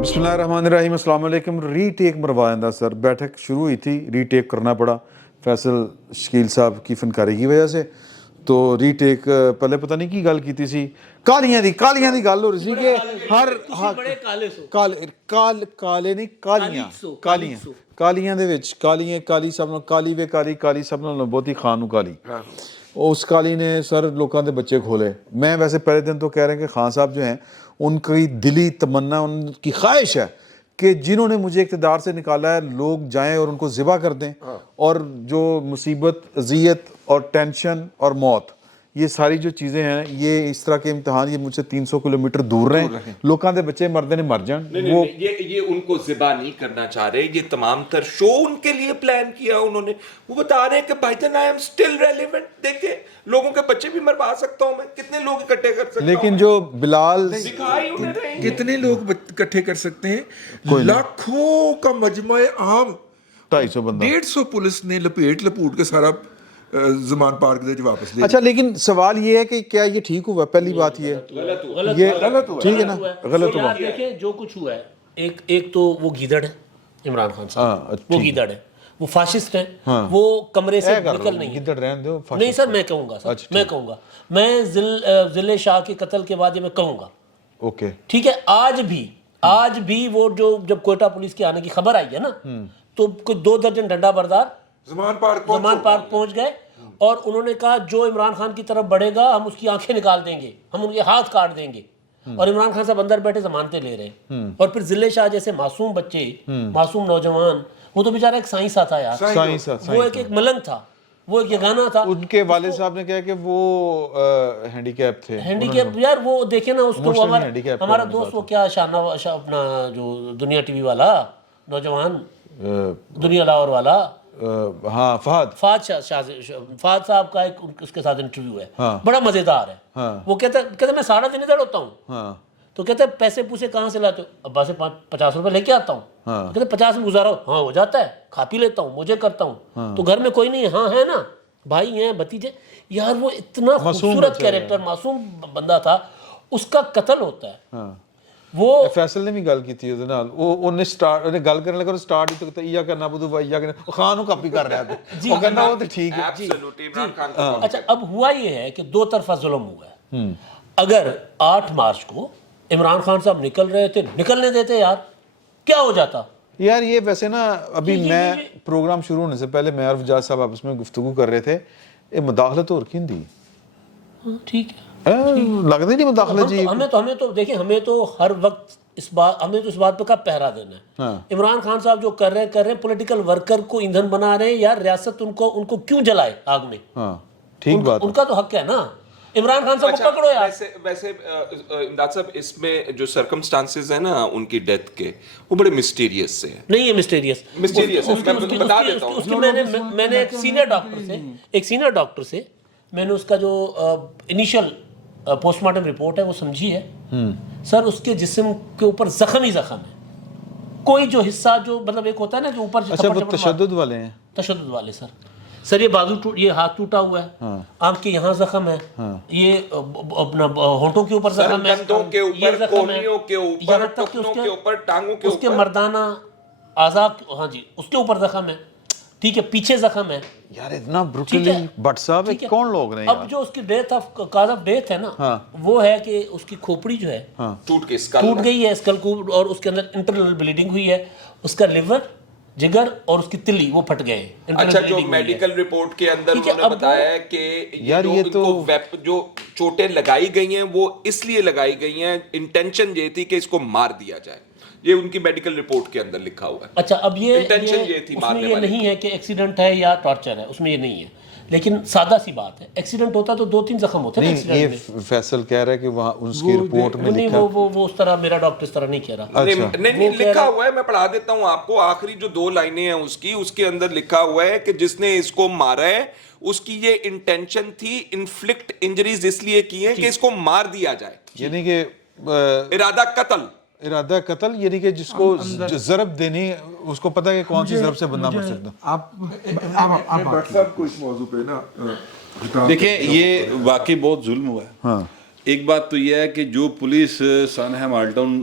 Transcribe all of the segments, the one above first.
بسم اللہ الرحمن الرحیم. السلام علیکم. ری ٹیک مرواندہ سر بیٹھک شروع ہوئی تھی, ری ٹیک کرنا پڑا فیصل شکیل صاحب کی فنکاری کی وجہ سے. تو ری ٹیک پہلے پتہ نہیں کی گل کیتی سی, کالیاں دی گل ہو رہی سی کہ ہر کالے نہیں کالیاں دے وچ کالی سب نال کالی وے کالی سب نال بہتی خان کالی. اس کالی نے سر لوکاں دے بچے کھولے. میں ویسے پہلے دن تو کہہ رہے ہیں کہ خان صاحب جو ہیں ان کی دلی تمنا, ان کی خواہش ہے کہ جنہوں نے مجھے اقتدار سے نکالا ہے لوگ جائیں اور ان کو ذبح کر دیں, اور جو مصیبت, اذیت اور ٹینشن اور موت, یہ ساری جو چیزیں ہیں, یہ اس طرح کے امتحان یہ مجھ سے 300 کلومیٹر دور رہیں, لوکاں دے بچے مردے نے مر جان. وہ یہ ان کو ذبح نہیں کرنا چاہ رہے, یہ تمام تر شو ان کے لیے پلان کیا انہوں نے. وہ بتا رہے ہیں کہ بھائی جان آئی ایم اسٹل ریلیونٹ, دیکھیں لوگوں کے بچے بھی مروا سکتا ہوں میں, کتنے لوگ اکٹھے کر سکتا ہوں. لیکن جو بلال کتنے لوگ اکٹھے کر سکتے ہیں, لاکھوں کا مجمع عام, 250 بندہ, 150 پولیس نے لپوٹ کے سارا زمان پارک دے واپس لے. اچھا لیکن سوال یہ ہے کہ کیا یہ ٹھیک ہوا؟ پہلی بات یہ غلط ہوا, ٹھیک ہے نا, غلط ہوا. دیکھیں جو کچھ ہوا ہے, ایک تو وہ گیدڑ ہے عمران خان صاحب, وہ گیدڑ ہے, وہ فاشسٹ ہیں, وہ کمرے سے نکل نہیں گدڑ رہن دو. نہیں سر میں کہوں گا میں ذل شاہ کے قتل کے بعد یہ میں کہوں گا, اوکے ٹھیک ہے. آج بھی وہ جو جب کوئٹہ پولیس کے آنے کی خبر آئی ہے نا, تو کوئی 2 درجن ڈنڈا بردار زمان پارک پہنچ گئے, اور انہوں نے کہا جو عمران خان کی طرف بڑھے گا ہم اس کی آنکھیں نکال دیں گے, ہم ان کے ہاتھ کاٹ دیں گے. اور عمران خان صاحب اندر بیٹھے ضمانتیں لے رہے ہیں. اور پھر ذل شاہ جیسے معصوم بچے, معصوم نوجوان, وہ تو بیچارہ ایک سائنسا تھا یار, وہ ایک ملنگ تھا, وہ ایک یگانہ تھا. ان کے والد صاحب نے کہا کہ وہ ہینڈی کیپ تھے. ہینڈی کیپ یار, وہ دیکھیں نا اس کو, ہمارا دوست وہ کیا شاہ اپنا جو دنیا ٹی وی والا نوجوان, دنیا لاہور والا, ہاں فہد صاحب کا ایک اس کے ساتھ انٹرویو ہے, بڑا مزیدار ہے. وہ کہتے میں سارا دن ادھر ہوتا ہوں, تو کہتے ہیں پیسے پوسے کہاں سے لاتے ہو؟ ابا سے 50 روپے لے کے آتا ہوں. کہتے 50 میں گزارا ہاں ہو جاتا ہے, کھا پی لیتا ہوں, مجھے کرتا ہوں, تو گھر میں کوئی نہیں ہے. ہاں ہے نا, بھائی ہیں, بھتیجے. یار وہ اتنا خوبصورت کیریکٹر, معصوم بندہ تھا, اس کا قتل ہوتا ہے. وہ فیصل نے بھی گل کی تھی نال, وہ سٹارٹ گل کرنے لگا, سٹارٹ ہی تو یا کرنا بدو یا کرنا خان کو کاپی کر رہا تھا, وہ کہنا وہ تو ٹھیک ہے. اچھا اب ہوا یہ ہے کہ 2 طرفہ ظلم ہوا ہے. اگر 8 مارچ کو عمران خان صاحب نکل رہے تھے, نکلنے دیتے یار, کیا ہو جاتا یار. یہ ویسے نا ابھی میں پروگرام شروع ہونے سے پہلے میں اور فجاج صاحب آپس میں گفتگو کر رہے تھے, یہ مداخلت اور کیوں دی, ٹھیک ہے, لگتا نہیں مداخلت جی. ہمیں تو دیکھیں, ہمیں تو ہر وقت ہمیں تو اس بات پہ کا پہرا دینا ہے. عمران خان صاحب جو کر رہے ہیں پولیٹیکل ورکر کو ایندھن بنا رہے ہیں یار. ریاست ان کو کیوں جلائے آگ میں؟ ٹھیک بات, ان کا تو حق ہے نا. عمران خان صاحب کو پکڑو یار. ویسے امداد صاحب, اس میں جو سرکمسٹانسز ہیں نا ان کی ڈیتھ کے, وہ بڑے مسٹیریس سے ہیں. نہیں یہ مسٹیریس بتا دیتا ہوں. میں نے ایک سینئر ڈاکٹر سے میں نے اس کا جو انیشل پوسٹ مارٹم رپورٹ ہے وہ سمجھی ہے. سر اس کے جسم کے اوپر زخم ہی زخم ہے, کوئی جو حصہ جو مطلب ایک ہوتا ہے نا جو اوپر, اچھا وہ تشدد والے ہیں, تشدد والے سر یہ بازو یہ ہاتھ ٹوٹا ہوا ہے, آنکھ کے یہاں زخم ہے, یہ اپنا ہونٹوں کے اوپر زخم ہے, کندھوں کے اوپر, کونیوں کے اوپر, ٹخنوں کے اوپر, ٹانگوں کے اوپر, اس کے مردانہ اعضاء, ہاں جی اس کے اوپر زخم ہے, ٹھیک ہے, پیچھے زخم ہے یار. اتنا بروٹلی بٹ صاحب کون لوگ ہیں. اب جو اس کی ڈیتھ کاز آف ڈیتھ ہے نا, وہ ہے کہ اس کی کھوپڑی جو ہے ٹوٹ گئی ہے, اسکل کو, اور اس کے اندر انٹرنل بلیڈنگ ہوئی ہے. اس کا لیور, جگر اور اس کی تلی وہ پھٹ گئے. اچھا جو میڈیکل رپورٹ کے اندر انہوں نے بتایا ہے کہ جو چوٹیں لگائی گئی ہیں وہ اس لیے لگائی گئی ہیں, انٹینشن یہ تھی کہ اس کو مار دیا جائے. یہ ان کی میڈیکل رپورٹ کے اندر لکھا ہوا ہے. اچھا اب انٹینشن یہ تھی اس میں یہ نہیں ہے کہ ایکسیڈنٹ ہے یا ٹارچر ہے, اس میں یہ نہیں ہے. لیکن سادہ سی بات ہے, ایکسیڈنٹ ہوتا تو 2-3 زخم ہوتے ہیں. نہیں یہ فیصل کہہ رہا ہے کہ وہاں اس کی رپورٹ میں نہیں, وہ اس طرح, میرا ڈاکٹر اس طرح نہیں کہہ رہا. نہیں لکھا ہوا ہے, میں پڑھا دیتا ہوں آپ کو. آخری جو 2 لائنیں ہیں اس کے اندر لکھا ہوا ہے کہ جس نے اس کو مارا ہے اس کی یہ انٹینشن تھی, انفلکٹ انجریز اس لیے کی ہیں کہ اس کو مار دیا جائے, یعنی کہ ارادہ قتل, یعنی کہ جس کو ضرب دینی اس کو پتہ ہے کہ کون سی ضرب سے بندہ مر سکتا. آپ صاحب کو اس موضوع پہ نا دیکھیں, یہ واقعی بہت ظلم ہوا ہے. ایک بات تو یہ ہے کہ جو پولیس سانحہ مالٹاؤن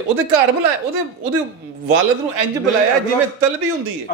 ਉਹਦੇ ਘਰ ਬੁਲਾਇਆ, ਉਹਦੇ ਵਾਲਿਦ ਨੂੰ ਇੰਜ ਬੁਲਾਇਆ ਜਿਵੇਂ ਤਲਬੀ ਹੁੰਦੀ ਹੈ।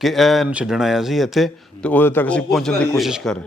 ਕਿ ਇਹ ਇਹਨੂੰ ਛੱਡਣ ਆਇਆ ਸੀ ਇੱਥੇ ਤੇ ਉਹਦੇ ਤੱਕ ਅਸੀਂ ਪਹੁੰਚਣ ਦੀ ਕੋਸ਼ਿਸ਼ ਕਰ ਰਹੇ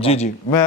ਜੀ ਜੀ ਮੈਂ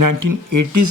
1980s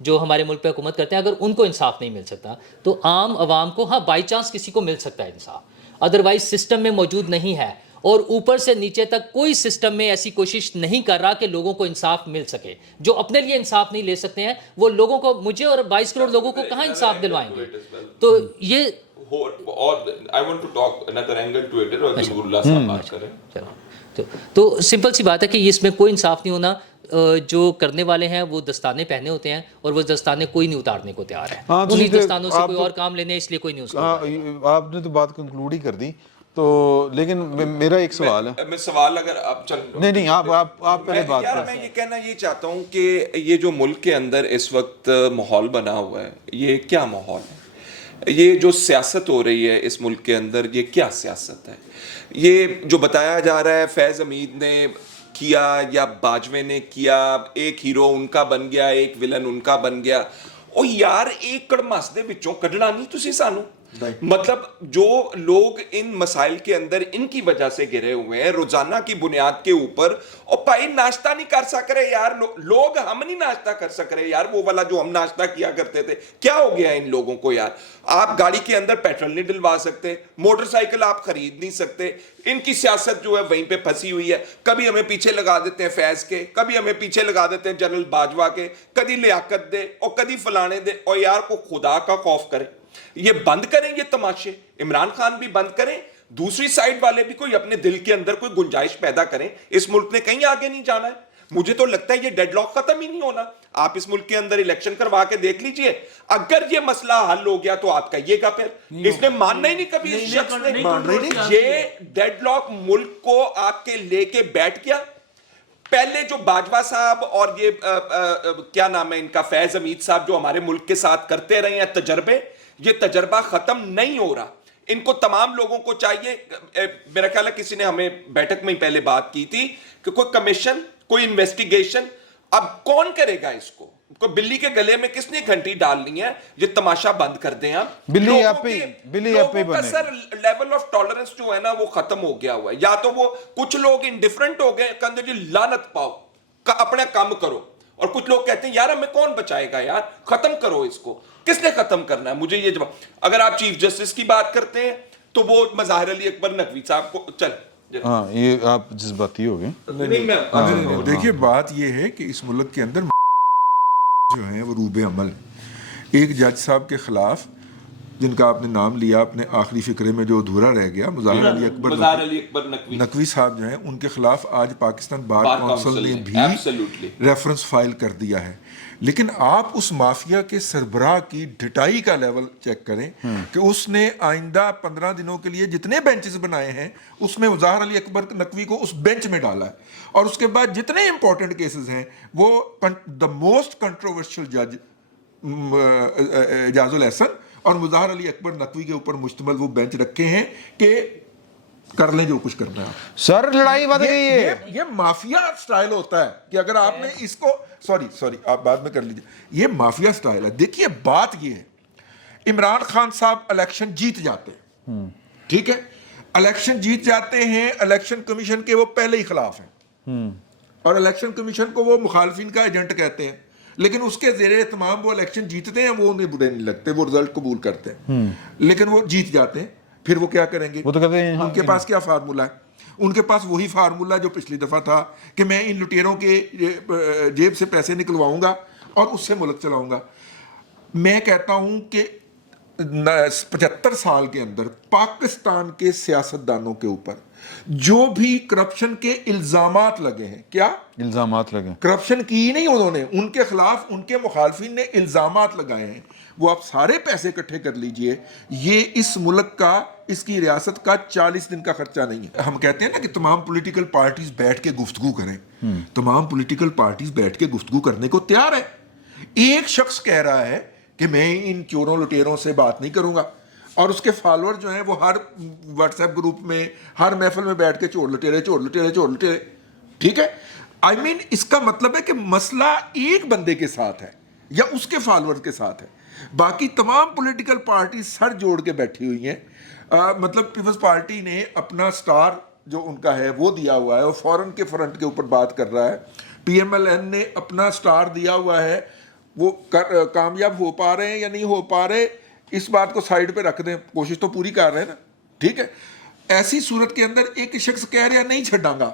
جو ہمارے ملک پہ حکومت کرتے ہیں، اگر ان کو انصاف نہیں مل سکتا تو عام عوام کو ہاں بائی چانس کسی کو مل سکتا ہے انصاف، ادروائز سسٹم میں موجود نہیں ہے، اور اوپر سے نیچے تک کوئی سسٹم میں ایسی کوشش نہیں کر رہا کہ لوگوں کو انصاف مل سکے. جو اپنے لیے انصاف نہیں لے سکتے ہیں وہ لوگوں کو، مجھے اور 22 کروڑ لوگوں کو کہاں انصاف دلوائیں گے؟ تو یہ اور I want to talk another angle to it اور ظہور اللہ صاحب بات کریں. تو سمپل سی بات ہے کہ اس میں کوئی انصاف نہیں ہونا. جو کرنے والے ہیں وہ دستانے پہنے ہوتے ہیں اور وہ دستانے کوئی نہیں اتارنے کو تیار ہے. انہیں دستانوں سے کوئی اور کام لینے، اس لیے کوئی نہیں اس کو. آپ نے تو بات کنکلوڈ ہی کر دی. تو لیکن میرا ایک سوال ہے. میں سوال اگر آپ نہیں آپ پہلے بات کریں. میں یہ کہنا یہ چاہتا ہوں کہ یہ جو ملک کے اندر اس وقت ماحول بنا ہوا ہے، یہ کیا ماحول ہے؟ یہ جو سیاست ہو رہی ہے اس ملک کے اندر، یہ کیا سیاست ہے؟ یہ جو بتایا جا رہا ہے فیض حمید نے کیا یا باجوے نے کیا، ایک ہیرو ان کا بن گیا، ایک ولن ان کا بن گیا. او یار ایک کڑماس دے وچوں کڈنا نہیں تسی سانو. مطلب جو لوگ ان مسائل کے اندر ان کی وجہ سے گرے ہوئے ہیں روزانہ کی بنیاد کے اوپر، اور بھائی ناشتہ نہیں کر سک رہے یار لوگ، ہم نہیں ناشتہ کر سک رہے یار، وہ والا جو ہم ناشتہ کیا کرتے تھے. کیا ہو گیا ان لوگوں کو یار؟ آپ گاڑی کے اندر پیٹرول نہیں ڈلوا سکتے، موٹر سائیکل آپ خرید نہیں سکتے. ان کی سیاست جو ہے وہیں پہ پھنسی ہوئی ہے. کبھی ہمیں پیچھے لگا دیتے ہیں فیض کے، کبھی ہمیں پیچھے لگا دیتے ہیں جنرل باجوہ کے، کبھی لیاقت دے اور کبھی فلانے دے. اور یار کو خدا کا خوف کرے. یہ بند کریں یہ تماشے. عمران خان بھی بند کریں، دوسری سائیڈ والے بھی کوئی اپنے دل کے اندر کوئی گنجائش پیدا کریں. اس ملک نے کہیں آگے نہیں جانا ہے. مجھے تو لگتا ہے یہ ڈیڈ لاک ختم ہی نہیں ہونا. آپ اس ملک کے اندر الیکشن کروا کے دیکھ لیجئے، اگر یہ مسئلہ حل ہو گیا تو آپ کہیے گا پھر اس نے ماننا ہی نہیں کبھی، اس شخص نے یہ ڈیڈ لاک ملک کو آپ کے لے کے بیٹھ گیا. پہلے جو باجوہ صاحب اور یہ کیا نام ہے ان کا فیض حمید صاحب جو ہمارے ملک کے ساتھ کرتے رہے ہیں تجربے، یہ تجربہ ختم نہیں ہو رہا. ان کو تمام لوگوں کو چاہیے، میرا خیال ہے کسی نے ہمیں بیٹھک میں ہی پہلے بات کی تھی کہ کوئی کمیشن، کوئی انویسٹیگیشن. اب کون کرے گا اس کو؟ کوئی بلی کے گلے میں کس نے گھنٹی ڈالنی ہے؟ یہ تماشا بند کر دیں. آپ بلی آپ پہ لوگوں کا سر لیول آف ٹالرنس جو ہے نا وہ ختم ہو گیا ہوا ہے. یا تو وہ کچھ لوگ انڈیفرنٹ ہو گئے، کہتے جی لعنت پاؤ، اپنا کام کرو، اور کچھ لوگ کہتے ہیں یار ہمیں کون بچائے گا یار، ختم کرو اس کو. کس نے ختم کرنا ہے؟ مجھے یہ جواب. اگر آپ چیف جسٹس کی بات کرتے ہیں تو وہ مظاہر علی اکبر نقوی صاحب کو ہاں یہ آپ جذباتی ہو گئے. دیکھیے بات یہ ہے کہ اس ملک کے اندر جو ہیں وہ روب عمل. ایک جج صاحب کے خلاف جن کا آپ نے نام لیا اپنے آخری فقرے میں جو ادھورا رہ گیا، مظاہر علی اکبر نقوی صاحب جو ہیں، ان کے خلاف آج پاکستان بار کونسل نے بھی ریفرنس فائل کر دیا ہے. لیکن آپ اس مافیا کے سربراہ کی ڈٹائی کا لیول چیک کریں کہ اس نے آئندہ 15 دنوں کے لیے جتنے بینچز بنائے ہیں اس میں مظاہر علی اکبر نقوی کو اس بینچ میں ڈالا ہے. اور اس کے بعد جتنے امپورٹنٹ کیسز ہیں وہ دا موسٹ کنٹروورشل جج اعجاز الحسن اور مظاہر علی اکبر نقوی کے اوپر مشتمل وہ بینچ رکھے ہیں کہ کر لیں جو کچھ کرنا ہے. سر لڑائی بد گئی ہے. یہ مافیا سٹائل ہوتا ہے کہ اگر آپ نے اس کو سوری آپ بعد میں کر لیجیے. یہ مافیا سٹائل ہے. دیکھیے بات یہ ہے، عمران خان صاحب الیکشن جیت جاتے ہیں، ٹھیک ہے، الیکشن جیت جاتے ہیں، الیکشن کمیشن کے وہ پہلے ہی خلاف ہیں اور الیکشن کمیشن کو وہ مخالفین کا ایجنٹ کہتے ہیں. لیکن اس کے زیر اہتمام وہ الیکشن جیتتے ہیں، وہ انہیں برے نہیں لگتے، وہ رزلٹ قبول کرتے ہیں. لیکن وہ جیت جاتے ہیں، پھر وہ کیا کریں گے؟ وہ تو کہتے ہیں ان کے پاس کیا فارمولہ ہے؟ ان کے پاس وہی فارمولہ جو پچھلی دفعہ تھا کہ میں ان لٹیروں کے جیب سے پیسے نکلواؤں گا اور اس سے ملک چلاؤں گا. میں کہتا ہوں کہ 75 سال کے اندر پاکستان کے سیاستدانوں کے اوپر جو بھی کرپشن کے الزامات لگے ہیں، کیا الزامات لگے؟ کرپشن کی نہیں انہوں نے، ان کے خلاف ان کے مخالفین نے الزامات لگائے ہیں، وہ آپ سارے پیسے اکٹھے کر لیجئے، یہ اس ملک کا، اس کی ریاست کا 40 دن کا خرچہ نہیں ہے. ہم کہتے ہیں نا کہ تمام پولیٹیکل پارٹیز بیٹھ کے گفتگو کریں. تمام پولیٹیکل پارٹیز بیٹھ کے گفتگو کرنے کو تیار ہے. ایک شخص کہہ رہا ہے کہ میں ان چوروں لٹیروں سے بات نہیں کروں گا، اور اس کے فالوور جو ہیں وہ ہر واٹس ایپ گروپ میں، ہر محفل میں بیٹھ کے چور لٹیرے چور لٹیرے چور لٹیرے. ٹھیک ہے، آئی مین اس کا مطلب ہے کہ مسئلہ ایک بندے کے ساتھ ہے یا اس کے فالوور کے ساتھ ہے. باقی تمام پولیٹیکل پارٹی سر جوڑ کے بیٹھی ہوئی ہیں. مطلب پیپلز پارٹی نے اپنا سٹار جو ان کا ہے وہ دیا ہوا ہے، وہ فورن کے فرنٹ کے اوپر بات کر رہا ہے. پی ایم ایل این نے اپنا سٹار دیا ہوا ہے وہ کامیاب ہو پا رہے ہیں یا نہیں ہو پا رہے اس بات کو سائڈ پہ رکھ دیں, کوشش تو پوری کر رہے ہیں نا, ٹھیک ہے. ایسی صورت کے اندر ایک شخص کہہ رہا نہیں چھڈاں گا,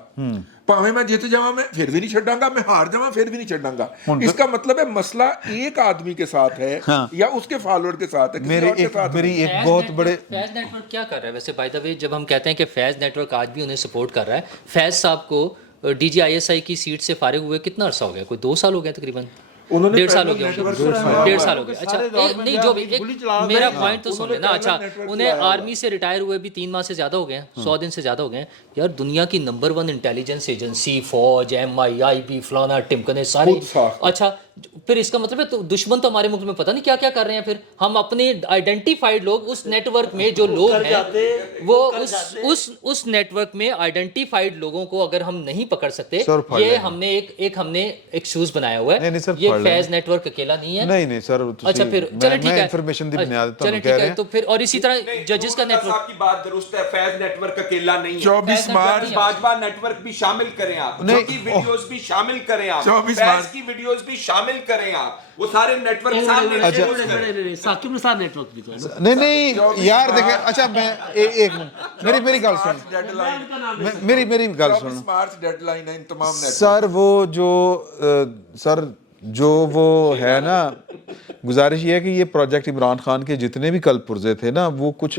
پاویں میں جیت جاواں میں پھر بھی نہیں چھڈاں گا, میں ہار جاواں پھر بھی نہیں چھڈاں گا. اس کا مطلب ہے مسئلہ ایک آدمی کے ساتھ ہے یا اس کے فالوور کے ساتھ ہے, کسی اور کے ساتھ. میری ایک بہت بڑے فیض نیٹ ورک کیا کر رہا ہے ویسے بائی دا وے, جب ہم کہتے ہیں کہ فیض نیٹ ورک آج بھی انہیں سپورٹ کر رہا ہے, فیض صاحب کو D G I S I کی سیٹ سے فارغ ہوئے کتنا عرصہ ہو گیا, کوئی 2 سال ہو گیا تقریباً, 1.5 سال ہو گیا, 1.5 سال ہو گیا. اچھا نہیں, جو بھی میرا پوائنٹ تو سن لینا. اچھا انہیں آرمی سے ریٹائر ہوئے بھی 3 ماہ سے زیادہ ہو گئے ہیں, 100 دن سے زیادہ ہو گئے ہیں. یار دنیا کی نمبر 1 انٹیلیجنس ایجنسی, فوج, MI5 فلانا ٹمکنے ساری. اچھا پھر اس کا مطلب ہے تو دشمن تو ہمارے ملک میں پتہ نہیں کیا کیا کر رہے ہیں. پھر ہم اپنے آئیڈینٹیفائڈ لوگ اس نیٹ ورک میں جو لوگ ہیں وہ اس نیٹ ورک میں آئیڈینٹیفائڈ لوگوں کو اگر ہم نہیں پکڑ سکتے, یہ ہم نے ہم نے ایک شوز بنایا ہوا ہے. یہ فیض نیٹ ورک اکیلا نہیں ہے. نہیں سر, اچھا پھر چلیں ٹھیک ہے, انفارمیشن دی بنیاد پر چلیں ٹھیک ہے. تو پھر اور اسی طرح ججز کا نیٹ ورک کی بات درست ہے, فیض نیٹ ورک اکیلا نہیں ہے. 24 مارچ باجوہ نیٹ ورک بھی شامل کریں آپ, ان کی ویڈیوز بھی شامل کریں آپ, فیض کی ویڈیوز بھی شامل کریں آپ, وہ سارے نیٹ ورک سامنے. ثاقب نثار نیٹ ورک بھی تو ہے. نہیں یار دیکھیں, اچھا میں ایک منٹ میری گل سن, میری گل سن. مارچ ڈیڈ لائن ہے ان تمام نیٹ. سر وہ جو وہ ہے نا, گزارش یہ ہے کہ یہ پروجیکٹ عمران خان کے جتنے بھی کل پرزے تھے نا, وہ کچھ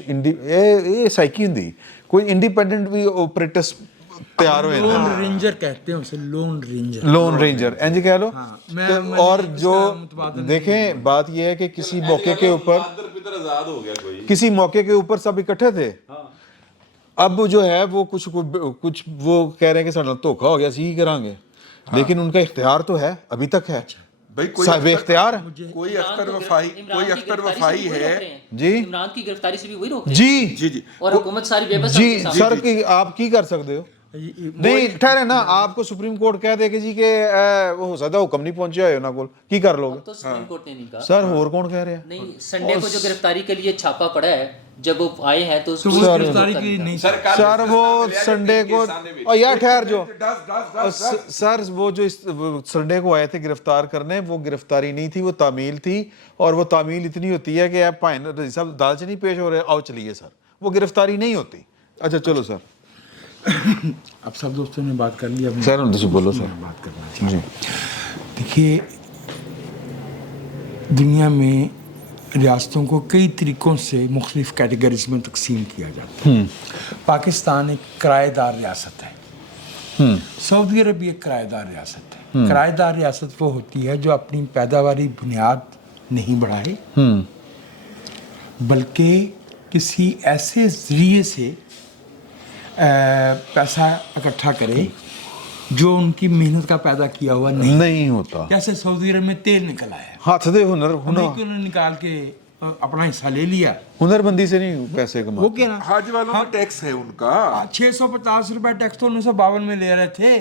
سائیکی ہندی کوئی انڈیپینڈنٹ بھی آپریٹرز تیار ہوئے ہیں. لون رینجر کہتے ہیں اسے, لون رینجر اینج کہہ لو. اور جو دیکھیں بات یہ ہے کہ کسی موقع کے اوپر سب اکٹھے تھے, اب جو ہے وہ کچھ وہ کہہ رہے ہیں کہ سارا دھوکا ہو گیا سی کریں گے, لیکن ان کا اختیار تو ہے, ابھی تک ہے صاحب اختیار. کوئی اختر وفائی ہے جی, عمران کی گرفتاری سے بھی وہی روک جی اور حکومت ساری بے بس. جی سر آپ کی کر سکتے ہو, نہیں ٹھہرے نا, آپ کو سپریم کورٹ کہہ دے کہ جی کہ وہ ہو سکتا حکم نہیں پہنچیا ہے نا کول, کی کر لو گے؟ تو سپریم کورٹ نے نہیں کہا سر, اور کون کہہ رہے ہیں؟ نہیں, سنڈے کو جو گرفتاری کے لیے چھاپا پڑا ہے جب وہ آئے ہیں تو گرفتاری کی نہیں. سر وہ سنڈے کو, اور یار ٹھہر جو سر وہ جو سنڈے کو آئے تھے گرفتار کرنے, وہ گرفتاری نہیں تھی, وہ تعمیل تھی, اور وہ تعمیل اتنی ہوتی ہے کہ آپ پائن رضی صاحب دال سے نہیں پیش ہو رہے, آؤ چلیے سر, وہ گرفتاری نہیں ہوتی. اچھا چلو سر, اب سب دوستوں نے بات کر لی, اب سر بولو سر. بات کرنا چاہیے. دیکھیے دنیا میں ریاستوں کو کئی طریقوں سے مختلف کیٹیگریز میں تقسیم کیا جاتا ہے. پاکستان ایک کرایہ دار ریاست ہے, سعودی عرب ایک کرایہ دار ریاست ہے. کرایہ دار ریاست وہ ہوتی ہے جو اپنی پیداواری بنیاد نہیں بڑھائے, بلکہ کسی ایسے ذریعے سے پیسہ اکٹھا کرے جو ان کی محنت کا پیدا کیا ہوا نہیں ہوتا. جیسے سعودی عرب میں تیل نکل آیا, ہاتھ دے ہنر انہوں نے نکال کے اپنا حصہ لے لیا, ہنر بندی سے نہیں پیسے کماتے. وہ کیا نا, حاج والوں میں ٹیکس ہے ان کا 650 روپے ٹیکس تو 1952 میں لے رہے تھے.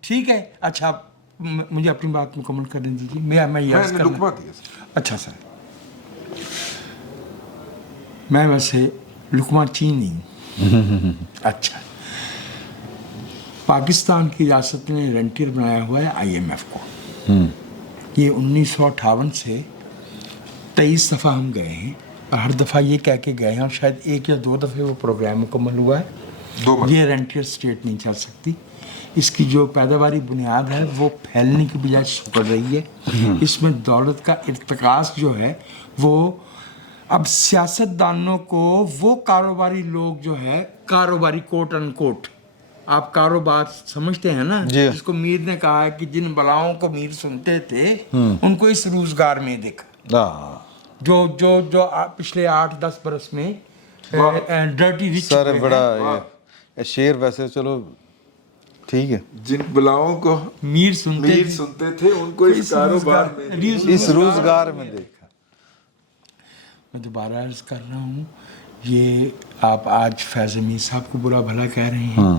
ٹھیک ہے, اچھا مجھے اپنی بات مکمل کرنے دیجیے. میں یہ عرض کرنا, اچھا سر میں ویسے لقمہ چین نہیں. اچھا, پاکستان کی ریاست نے رینٹیر بنایا ہوا ہے IMF کو. یہ 1958 سے 23 دفعہ ہم گئے ہیں, اور ہر دفعہ یہ کہہ کے گئے ہیں, اور شاید 1 یا 2 دفعے وہ پروگرام مکمل ہوا ہے. یہ رینٹیر اسٹیٹ نہیں چل سکتی. اس کی جو پیداواری بنیاد ہے وہ پھیلنے کی بجائے سکڑ رہی ہے. اس میں دولت کا ارتکاز جو ہے وہ, اب سیاست دانوں کو وہ کاروباری لوگ جو ہے, کاروباری کوٹ ان کوٹ, آپ کاروبار سمجھتے ہیں نا, جس کو میر نے کہا ہے کہ جن بلاؤں کو میر سنتے تھے ان کو اس روزگار میں دیکھا, جو جو جو پچھلے 8-10 برس میں ڈرٹی ریچ. سر بڑا شیر ویسے چلو ٹھیک ہے, جن بلاؤں کو میر سنتے تھے ان کو اس کاروبار میں, اس روزگار میں دیکھا. میں دوبارہ عرض کر رہا ہوں, یہ آپ آج فیض امین صاحب کو برا بھلا کہہ رہے ہیں,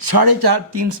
3.5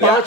5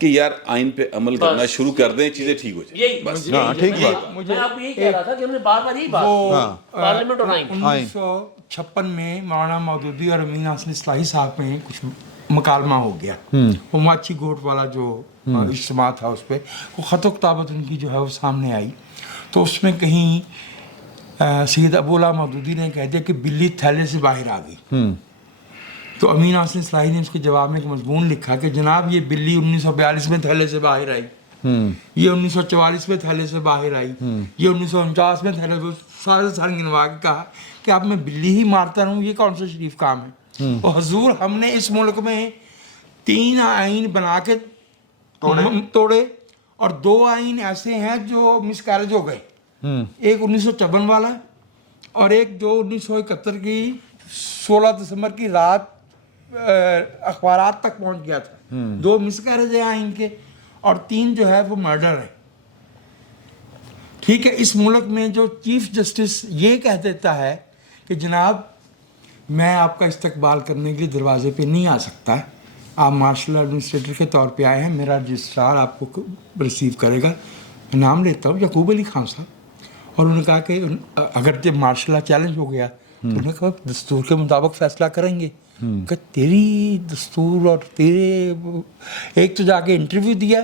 کہ یار آئین پہ عمل کرنا شروع کر دیں, چیزیں ٹھیک ہو جائیں. یہی بس ہاں ٹھیک بات. میں آپ کو یہی کہہ رہا تھا کہ ہم نے بار بار یہی بات پارلیمنٹ اور آئین 1956 میں مولانا مودودی اور امین حسن اصلاحی صاحب میں کچھ مکالمہ ہو گیا. وہ ماچھی گوٹ والا جو اجتماع تھا اس پہ وہ خط و کتابت ان کی جو ہے وہ سامنے آئی. تو اس میں کہیں سید ابواللہ مودودی نے کہہ دیا کہ بلی تھیلے سے باہر آ گئی. تو امین حسن اصلاحی نے اس کے جواب میں ایک مضمون لکھا کہ جناب یہ بلی 1942 میں تھیلے سے باہر آئی, یہ 1944 میں تھیلے سے باہر آئی, یہ 1949 میں تھیلے سے, سارے سارے گنوا کے کہا کہ اب میں بلی ہی مارتا رہوں, یہ کون سا شریف کام ہے. اور حضور ہم نے اس ملک میں 3 آئین بنا کے توڑے اور 2 آئین ایسے ہیں جو مس کیرج ہو گئے. ایک 1954 والا اور ایک جو 1971 کی 16 دسمبر کی رات اخبارات تک پہنچ گیا تھا. 2 مس کیرج ہیں آئین کے اور 3 جو ہے وہ مرڈر ہے. ٹھیک ہے, اس ملک میں جو چیف جسٹس یہ کہہ دیتا ہے کہ جناب میں آپ کا استقبال کرنے کے لیے دروازے پہ نہیں آ سکتا, آپ مارشل ایڈمنسٹریٹر کے طور پہ آئے ہیں, میرا رجسٹرار آپ کو ریسیو کرے گا. میں نام لیتا ہوں یعقوب علی خان صاحب. اور انہوں نے کہا کہ اگر جب مارشل لا چیلنج ہو گیا تو انہوں نے کہا دستور کے مطابق فیصلہ کریں گے. کہ تیری دستور اور تیرے ایک تو جا کے انٹرویو دیا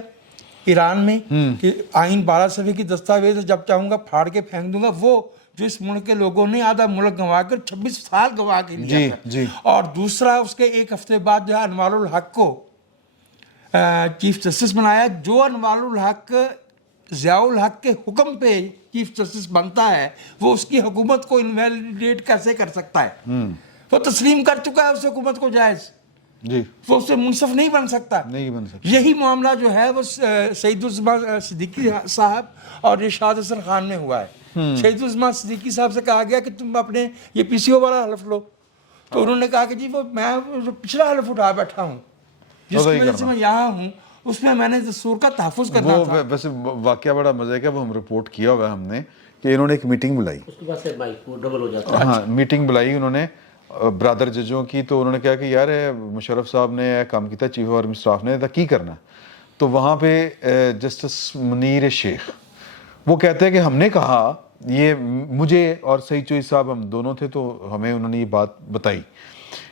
ایران میں کہ آئین 12 صفحے کی دستاویز جب چاہوں گا پھاڑ کے پھینک دوں گا, وہ جو اس ملک کے لوگوں نے آدھا ملک گنوا کر 26 سال گنوا کے لیا تھا. اور دوسرا اس کے ایک ہفتے بعد جو ہے انوار الحق کو چیف جسٹس بنایا. جو انوار الحق ضیاء الحق کے حکم پہ چیف جسٹس بنتا ہے وہ اس کی حکومت کو انویلیڈیٹ کیسے کر سکتا ہے؟ وہ تسلیم کر چکا ہے اس حکومت کو جائز, وہ اس سے منصف نہیں بن سکتا. یہی معاملہ جو ہے وہ سعید الزمان صدیقی صاحب اور رشاد حسن خان میں ہوا ہے. سعید الزمان صدیقی صاحب سے کہا گیا کہ تم اپنے یہ پی سی او والا حلف لو, تو انہوں نے کہا کہ جی وہ میں پچھلا حلف اٹھا بیٹھا ہوں جس کی وجہ سے میں یہاں ہوں, اس میں نے دستور کا تحفظ کرنا تھا. ویسے واقعہ بڑا مزے کا, وہ ہم رپورٹ کیا ہوا ہے ہم نے کہ انہوں نے ایک میٹنگ بلائی, اس کے بعد سے مائک ڈبل ہو جاتا ہے. ہاں میٹنگ بلائی انہوں نے برادر ججوں کی. تو انہوں نے کہا کہ یار مشرف صاحب نے کام کیا چیف آف آرمی اسٹاف نے کی کرنا. تو وہاں پہ جسٹس منیر شیخ وہ کہتے ہیں کہ ہم نے کہا, یہ مجھے اور سعید چوئی صاحب ہم دونوں تھے, تو ہمیں انہوں نے یہ بات بتائی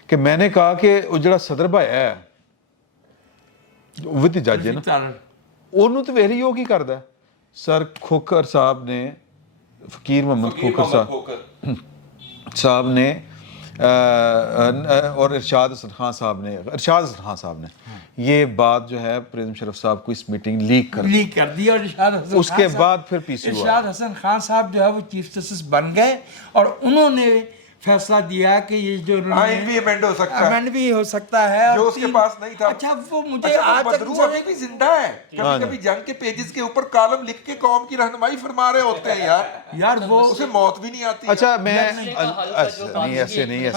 کہ میں نے کہا کہ وہ جڑا صدر بھائی ہے وہ تو جج ہے نا, انہوں تو ویری ہو کی کردا ہے. سر کھوکر صاحب نے, فقیر محمد کھوکر صاحب نے اور ارشاد حسن خان صاحب نے یہ بات جو ہے پریزم شرف صاحب کو اس میٹنگ لیک کر دی. اور اس کے بعد پھر پی سی او ارشاد حسن خان صاحب جو ہے وہ چیف جسٹس بن گئے اور انہوں نے فیصلہ دیا کہ یہ جو آئین بھی امینڈ ہو سکتا ہے, امینڈ بھی ہو سکتا ہے جو اس کے پاس نہیں تھا. اچھا وہ مجھے آج تک بدرو ابھی بھی زندہ ہے, کبھی کبھی جنگ کے پیجز کے اوپر کالم لکھ کے قوم کی رہنمائی فرما رہے ہوتے ہیں یار وہ اسے موت بھی نہیں آتی. اچھا میں ایسے نہیں.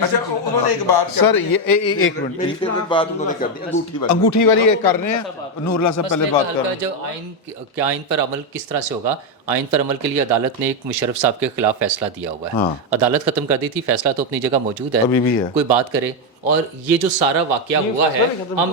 اچھا انہوں نے ایک بات سر یہ ایک منٹ, میری فیوریٹ بات انہوں نے کر دی, انگوٹھی والی کر رہے ہیں. نور اللہ صاحب پہلے بات کر رہے ہیں. جو آئین پر عمل کس طرح سے ہوگا, آئین پر عمل کے لیے عدالت نے ایک مشرف صاحب کے خلاف فیصلہ دیا ہوا ہے. عدالت ختم کر دی تھی, فیصلہ تو اپنی جگہ موجود ہے, ابھی بھی ہے, کوئی بات کرے. اور یہ جو سارا واقعہ ہوا ہے, ہم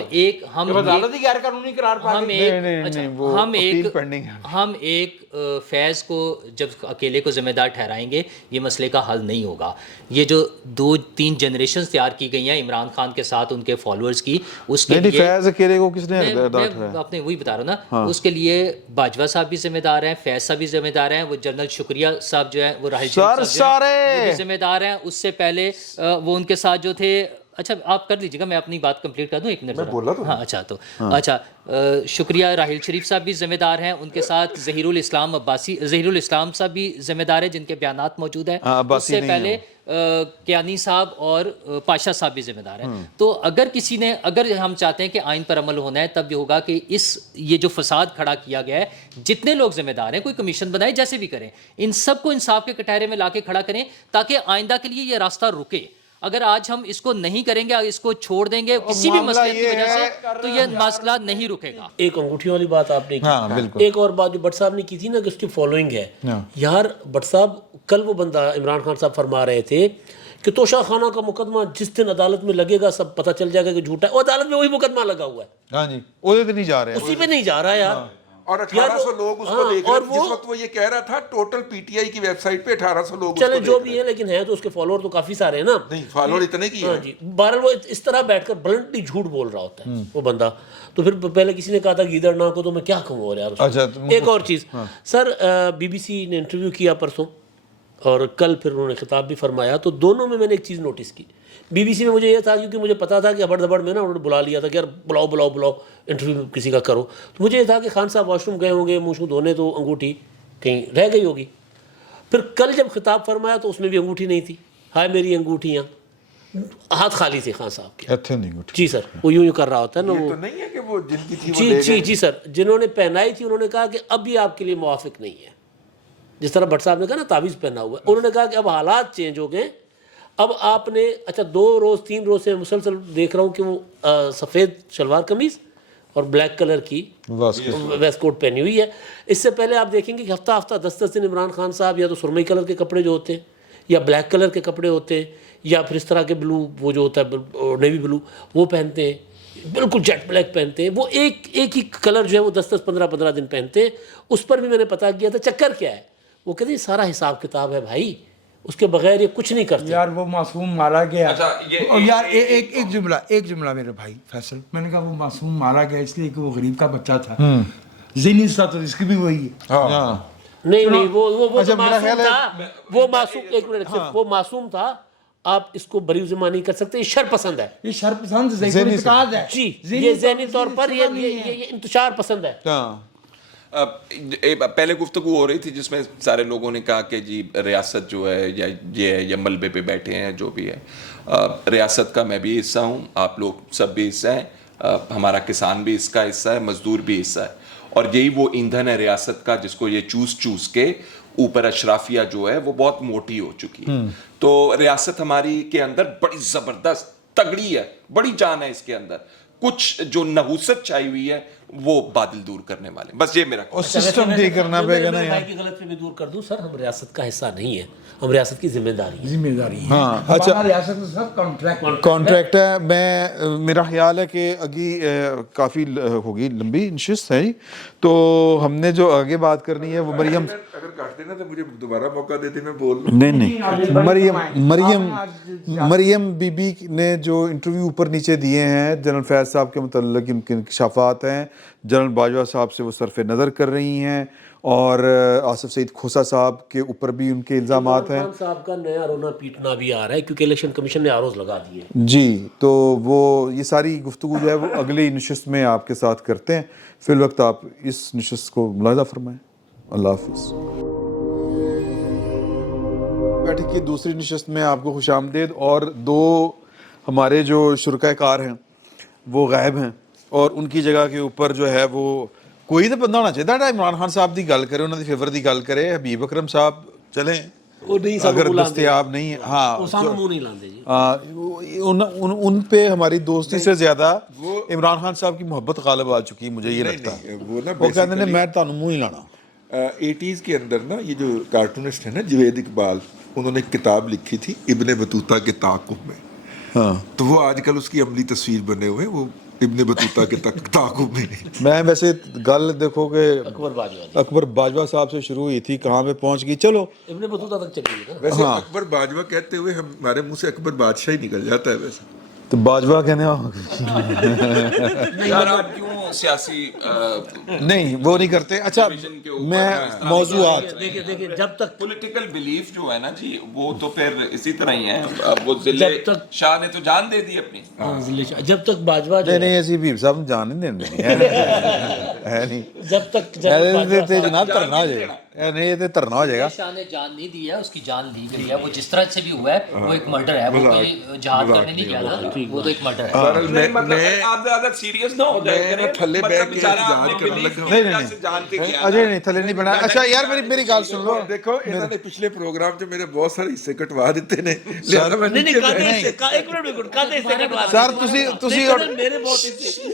ایک فیض کو جب اکیلے کو ذمہ دار ٹھہرائیں گے یہ مسئلے کا حل نہیں ہوگا. یہ جو 2-3 جنریشنز تیار کی گئی ہیں عمران خان کے ساتھ ان کے فالوورز کی, اس کے لیے فیض اکیلے کو کس نے اپنے وہی بتا رہا ہوں نا, اس کے لیے باجوہ صاحب بھی ذمہ دار ہیں, فیض صاحب بھی ذمہ دار ہیں, وہ جنرل شکریہ صاحب جو ہے وہ راحل شریف صاحب وہ بھی ذمہ دار ہیں. اس سے پہلے وہ ان کے ساتھ جو تھے, اچھا آپ کر لیجیے گا, میں اپنی بات کمپلیٹ کر دوں ایک منٹ. ہاں اچھا شکریہ. راحل شریف صاحب بھی ذمہ دار ہیں, ان کے ساتھ ظہیر الاسلام صاحب بھی ذمہ دار ہیں جن کے بیانات موجود ہیں. اس سے پہلے کیانی صاحب اور پاشا صاحب بھی ذمہ دار ہیں. تو اگر ہم چاہتے ہیں کہ آئین پر عمل ہونا ہے تب یہ ہوگا کہ یہ جو فساد کھڑا کیا گیا ہے, جتنے لوگ ذمہ دار ہیں, کوئی کمیشن بنائے جیسے بھی کریں, ان سب کو انصاف کے کٹہرے میں لا کے کھڑا کریں تاکہ آئندہ کے لیے یہ راستہ رکے. اگر آج ہم اس کو نہیں کریں گے, اس کو چھوڑ دیں گے کسی بھی مسئلے کی وجہ سے, تو یہ مسئلہ نہیں رکے گا. ایک انگوٹھی والی بات آپ نے کی, ایک اور بات جو بٹ صاحب نے کی تھی نا کہ اس کی فالوئنگ ہے. یار بٹ صاحب کل وہ بندہ عمران خان صاحب فرما رہے تھے کہ توشہ خانہ کا مقدمہ جس دن عدالت میں لگے گا سب پتہ چل جائے گا کہ جھوٹا ہے. وہ عدالت میں وہی مقدمہ لگا ہوا ہے, ہاں جی وہ نہیں جا رہے ہیں, اسی پہ نہیں جا رہا ہے یار. اور 1800 لوگ اس کو دیکھ رہے ہیں. جس وقت وہ یہ کہہ رہا تھا ٹوٹل پی ٹی آئی کی ویب سائٹ پہ 1800 لوگ اس کو چلے دیکھ جو رہے بھی ہے, لیکن ہے تو اس کے فالوور تو کافی سارے ہیں نا. نہیں فالوور اتنے کی ہاں ہے. جی, بہرحال وہ اس طرح بیٹھ کر بلنٹلی جھوٹ بول رہا ہوتا ہے وہ بندہ. تو پھر پہلے کسی نے کہا تھا گیدڑ نا کو, تو میں کیا کہوں اور یار. اچھا ایک اور چیز سر, بی بی سی نے انٹرویو کیا پرسوں اور کل پھر انہوں نے خطاب بھی فرمایا, تو دونوں میں نے ایک چیز نوٹس کی. بی بی سی میں مجھے یہ تھا کیونکہ مجھے پتا تھا کہ ہبڑ دبڑ میں نا انہوں نے بلا لیا تھا کہ یار بلاؤ انٹرویو کسی کا کرو. تو مجھے یہ تھا کہ خان صاحب واش روم گئے ہوں گے, منہ دھونے, تو انگوٹھی کہیں رہ گئی ہوگی. پھر کل جب خطاب فرمایا تو اس میں بھی انگوٹھی نہیں تھی. ہائے میری انگوٹھیاں, ہاتھ خالی تھے خان صاحب کے. ایتھے نہیں اٹھے. جی سر, وہ یوں کر رہا ہوتا ہے نا یہ وہ. تو نہیں ہے کہ وہ جن کی تھی وہ جی جی سر, جنہوں نے پہنائی تھی انہوں نے کہا کہ اب یہ آپ کے لیے موافق نہیں ہے. جس طرح بٹ صاحب نے کہا نا تعویذ پہنا ہوا ہے, انہوں نے کہا کہ اب حالات چینج ہو گئے. اب آپ نے اچھا 3 روز سے مسلسل دیکھ رہا ہوں کہ وہ سفید شلوار قمیض اور بلیک کلر کی ویسٹ کوٹ پہنی ہوئی ہے. اس سے پہلے آپ دیکھیں گے کہ ہفتہ 10 دن عمران خان صاحب یا تو سرمئی کلر کے کپڑے جو ہوتے ہیں یا بلیک کلر کے کپڑے ہوتے ہیں یا پھر اس طرح کے بلو وہ جو ہوتا ہے نیوی بلو وہ پہنتے ہیں, بالکل جیٹ بلیک پہنتے ہیں. وہ ایک ہی کلر جو ہے وہ 15 دن پہنتے ہیں. اس پر بھی میں نے پتہ کیا تھا چکر کیا ہے. وہ کہتے ہیں سارا حساب کتاب ہے بھائی, اس کے بغیر یہ کچھ نہیں کرتے. یار وہ معصوم مارا گیا. اچھا اور یار ایک جملہ میرے بھائی فیصل, میں نے کہا وہ معصوم مارا گیا اس لیے کہ وہ غریب کا بچہ تھا. ذہنی سا تو اس کی بھی وہی ہے. ہاں نہیں وہ معصوم تھا, وہ معصوم, ایک منٹ, وہ معصوم تھا. آپ اس کو بری ذمہ نہیں کر سکتے, یہ شر پسند ہے. یہ شر پسند ذہنی انتقاد ہے. جی یہ ذہنی طور پر یہ انتشار پسند ہے. پہلے گفتگو ہو رہی تھی جس میں سارے لوگوں نے کہا کہ جی ریاست جو ہے یا یہ ہے یا ملبے پہ بیٹھے ہیں جو بھی ہے, ریاست کا میں بھی حصہ ہوں, آپ لوگ سب بھی حصہ ہیں, ہمارا کسان بھی اس کا حصہ ہے, مزدور بھی حصہ ہے, اور یہی وہ ایندھن ہے ریاست کا جس کو یہ چوس کے اوپر اشرافیہ جو ہے وہ بہت موٹی ہو چکی ہے. تو ریاست ہماری کے اندر بڑی زبردست تگڑی ہے, بڑی جان ہے اس کے اندر. کچھ جو نحوست چھائی ہوئی ہے وہ بادل دور کرنے والے, بس یہ میرا سسٹم ٹھیک کرنا پڑے گا نا یار. کی غلط فہمی دور کر دوں سر, ہم ریاست کا حصہ نہیں ہے, ہم ریاست کی ذمہ داری ہے. ہاں اچھا ریاست سب کانٹریکٹ ہے. میرا خیال ہے کہ اگی کافی ہوگی لمبی نشست ہے, تو ہم نے جو آگے بات کرنی ہے وہ مریم, اگر کاٹ دینا تو مجھے دوبارہ موقع دیتے میں بول لوں. نہیں مریم بی بی نے جو انٹرویو اوپر نیچے دیے ہیں جنرل فیض صاحب کے متعلق ان کے انکشافات ہیں, جنرل باجوہ صاحب سے وہ صرف نظر کر رہی ہیں, اور آصف سعید کھوسا صاحب کے اوپر بھی ان کے الزامات ہیں. خان صاحب کا نیا رونا پیٹنا بھی آ رہا ہے کیونکہ الیکشن کمیشن نے آروز لگا دیے. جی تو وہ یہ ساری گفتگو جو ہے وہ اگلی نشست میں آپ کے ساتھ کرتے ہیں. فی الوقت آپ اس نشست کو ملاحظہ فرمائیں. اللہ حافظ. بیٹھک کی دوسری نشست میں آپ کو خوش آمدید. اور 2 ہمارے جو شرکاء کار ہیں وہ غائب ہیں, اور ان کی جگہ کے اوپر جو ہے وہ کوئی تو بندہ ہونا چاہیے تھا. عمران خان صاحب دی گل کرے, انہوں دی فیور دی گل کرے. حبیب اکرم صاحب چلیں اگر دستیاب نہیں, ہاں ان پہ ہماری دوستی سے زیادہ عمران خان صاحب کی محبت غالب آ چکی, مجھے یہ لگتا ہے. وہ کہتے ہیں میں تانوں منہ ہی لانا. 80s کے اندر نا یہ جو کارٹونسٹ ہے نا جوید اقبال, انہوں نے ایک کتاب لکھی تھی ابن بطوطہ کے تعاقب میں. ہاں تو وہ آج کل اس کی عملی تصویر بنے ہوئے, وہ ابن بطوطہ کے تعاقب میں. میں ویسے گل دیکھو کہ اکبر باجوہ صاحب سے شروع ہوئی تھی, کہاں پہ پہنچ گئی. چلو ابن بطوطہ تک چلی گئی. ویسے اکبر باجوہ کہتے ہوئے ہمارے منہ سے اکبر بادشاہ ہی نکل جاتا ہے. ویسے تو باجوہ کہنے یار آپ کیوں سیاسی نہیں وہ نہیں کرتے. اچھا میں موضوعات دیکھیں جب تک پولیٹیکل بلیف جو ہے نا جی وہ تو پھر اسی طرح ہی ہے. وہ ضلع شاہ نے تو جان دے دی اپنی. جب تک باجوہ نہیں ایسی بھی صاحب جان نہیں دیں ہے نہیں, جب تک جناب ترنا ہو جائے گا. نہیں یہ ترنا ہو جائے گا. شاہ نے جان نہیں دی ہے, اس کی جان لی گئی ہے. وہ جس طرح سے بھی ہوا ہے وہ ایک مرڈر ہے, وہ کوئی جہاد کرنے نہیں گیا نا, وہ تو ایک مرڈر ہے. آپ زیادہ سیریس نہ ہو جائے, تھلے بیٹھ کے احتجاج کرنے لگا. اجے نہیں تھلے نہیں بنا. اچھا یار میری گل سن لو. دیکھو انہوں نے پچھلے پروگرام سے میرے بہت سارے حصے کٹوا دیتے نے. سر تسی میرے بہت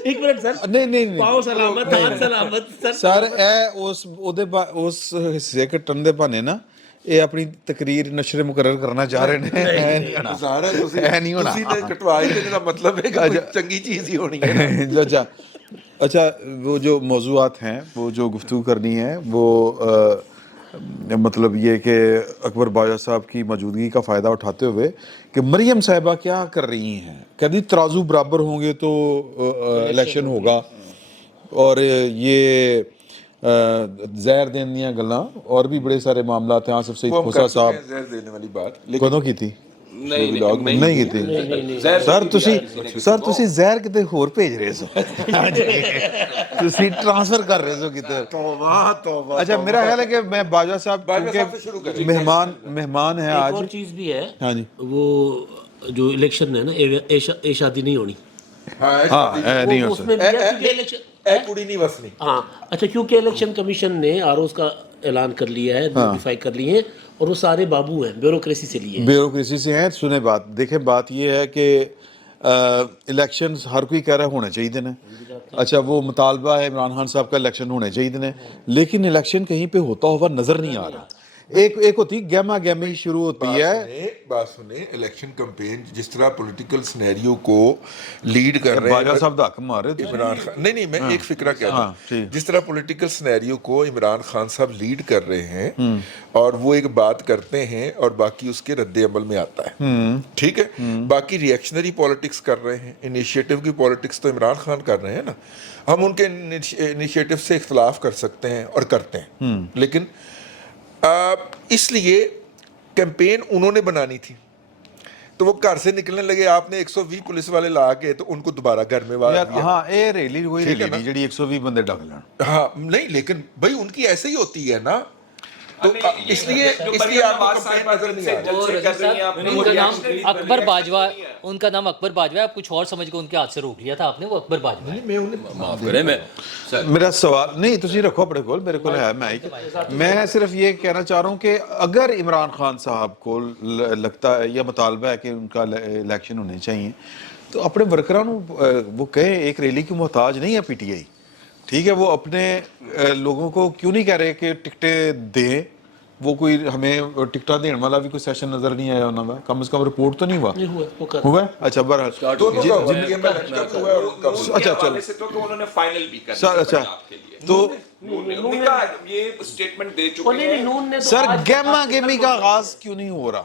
ایک منٹ سر, نہیں پاؤ سلامت, ہاتھ سلامت سر. سر اس حصے کٹن دے بہانے نا ਇਹ ਆਪਣੀ ਤਕਰੀਰ ਨਸ਼ਰ ਮੁਕਰਰ ਕਰਨਾ ਚਾਹ ਰਹੇ ਨੇ ਇਹ ਨਹੀਂ ਹੋਣਾ ਜ਼ਾਹਰ ਹੈ ਇਹ ਨਹੀਂ ਹੋਣਾ ਤੁਸੀਂ ਤੇ ਕਟਵਾਈ ਤੇ ਇਹਦਾ ਮਤਲਬ ਹੈ ਕਿ ਕੋਈ ਚੰਗੀ ਚੀਜ਼ ਹੀ ਹੋਣੀ ਹੈ اچھا وہ جو موضوعات ہیں وہ جو گفتگو کرنی ہے وہ مطلب یہ کہ اکبر باجوہ صاحب کی موجودگی کا فائدہ اٹھاتے ہوئے کہ مریم صاحبہ کیا کر رہی ہیں، کہتی ترازو برابر ہوں گے تو الیکشن ہوگا، اور یہ زہر دین دیاں گلاں اور بھی بڑے سارے معاملات ہیں. آصف سعید کھوسا صاحب زہر دینے والی بات کدوں کی تھی؟ نہیں کی تھی سر تسی زہر کتے ہور بھیج رہے سو تسی ٹرانسفر کر رہے سو کتے. توبہ. اچھا میرا خیال ہے کہ میں باجوہ صاحب کیونکہ مہمان ہیں آج. ایک اور چیز بھی ہے، ہاں جی وہ جو الیکشن ہے نا اے شادی نہیں ہونی. ہاں نہیں ہو اس میں سکتا. بھی ہے کیونکہ الیکشن اے کڑی نہیں وسنی. ہاں اچھا کیونکہ الیکشن کمیشن نے آروز کا اعلان کر لیا ہے، نوٹیفائی کر لیے ہیں، اور وہ سارے بابو ہیں بیوروکریسی سے لیے ہیں. بیوروکریسی سے ہیں. سنیں بات دیکھیں، بات یہ ہے کہ الیکشنز ہر کوئی کہہ رہا ہے ہونے چاہیے نا. اچھا وہ مطالبہ ہے عمران خان صاحب کا الیکشن ہونے چاہیے نا، لیکن الیکشن کہیں پہ ہوتا ہوا نظر نہیں آ رہا. ایک ہوتی گیما گیمی شروع ہوتی ہے. بات سنیں الیکشن کمپین جس طرح پولیٹیکل سینیریو کو لیڈ کر رہے ہیں باجوہ صاحب دا حکم مارے عمران خان. نہیں میں ایک فکرہ کہتا ہوں، جس طرح پولیٹیکل سینیریو کو عمران خان صاحب لیڈ کر رہے ہیں اور وہ ایک بات کرتے ہیں اور باقی اس کے رد عمل میں آتا ہے، ٹھیک ہے. باقی ریئیکشنری پالیٹکس کر رہے ہیں، انیشیٹو کی پالیٹکس تو عمران خان کر رہے ہیں نا. ہم ان کے انیشیٹو سے اختلاف کر سکتے ہیں اور کرتے ہیں، لیکن اس لیے کیمپین انہوں نے بنانی تھی تو وہ گھر سے نکلنے لگے. آپ نے 120 پولیس والے لا کے تو ان کو دوبارہ گھر میں واڑ دیا. ہاں اے ریلی وہی ریلی نہیں جڑی 120 بندے ڈگ لین. ہاں نہیں لیکن بھائی ان کی ایسے ہی ہوتی ہے نا، تو اس لیے آپ کو کمپین نظر نہیں آ رہی. ان کا نام اکبر باجوہ، ان کا نام اکبر باجوہ ہے. آپ کچھ اور سمجھ کے ان کے ہاتھ سے روک لیا تھا آپ نے، وہ اکبر باجوہ ہے. میرا سوال نہیں تسی رکھو اپنے کول، میرے کول ہے میں صرف یہ کہنا چاہ رہا ہوں کہ اگر عمران خان صاحب کو لگتا ہے یا مطالبہ ہے کہ ان کا الیکشن ہونے چاہیے تو اپنے ورکرانوں وہ کہیں ایک ریلی کی محتاج نہیں ہے پی ٹی آئی، ٹھیک ہے. وہ اپنے لوگوں کو کیوں نہیں کہہ رہے کہ ٹکٹیں دیں؟ وہ کوئی ہمیں ٹکٹاں دینے والا بھی کوئی سیشن نظر نہیں آیا انہوں کا، کم از کم رپورٹ تو نہیں ہوا ہے. اچھا بہرحال اچھا چلو اچھا تو یہ اسٹیٹمنٹ دے چکے ہیں. سر گیما گیمی کا آغاز کیوں نہیں ہو رہا؟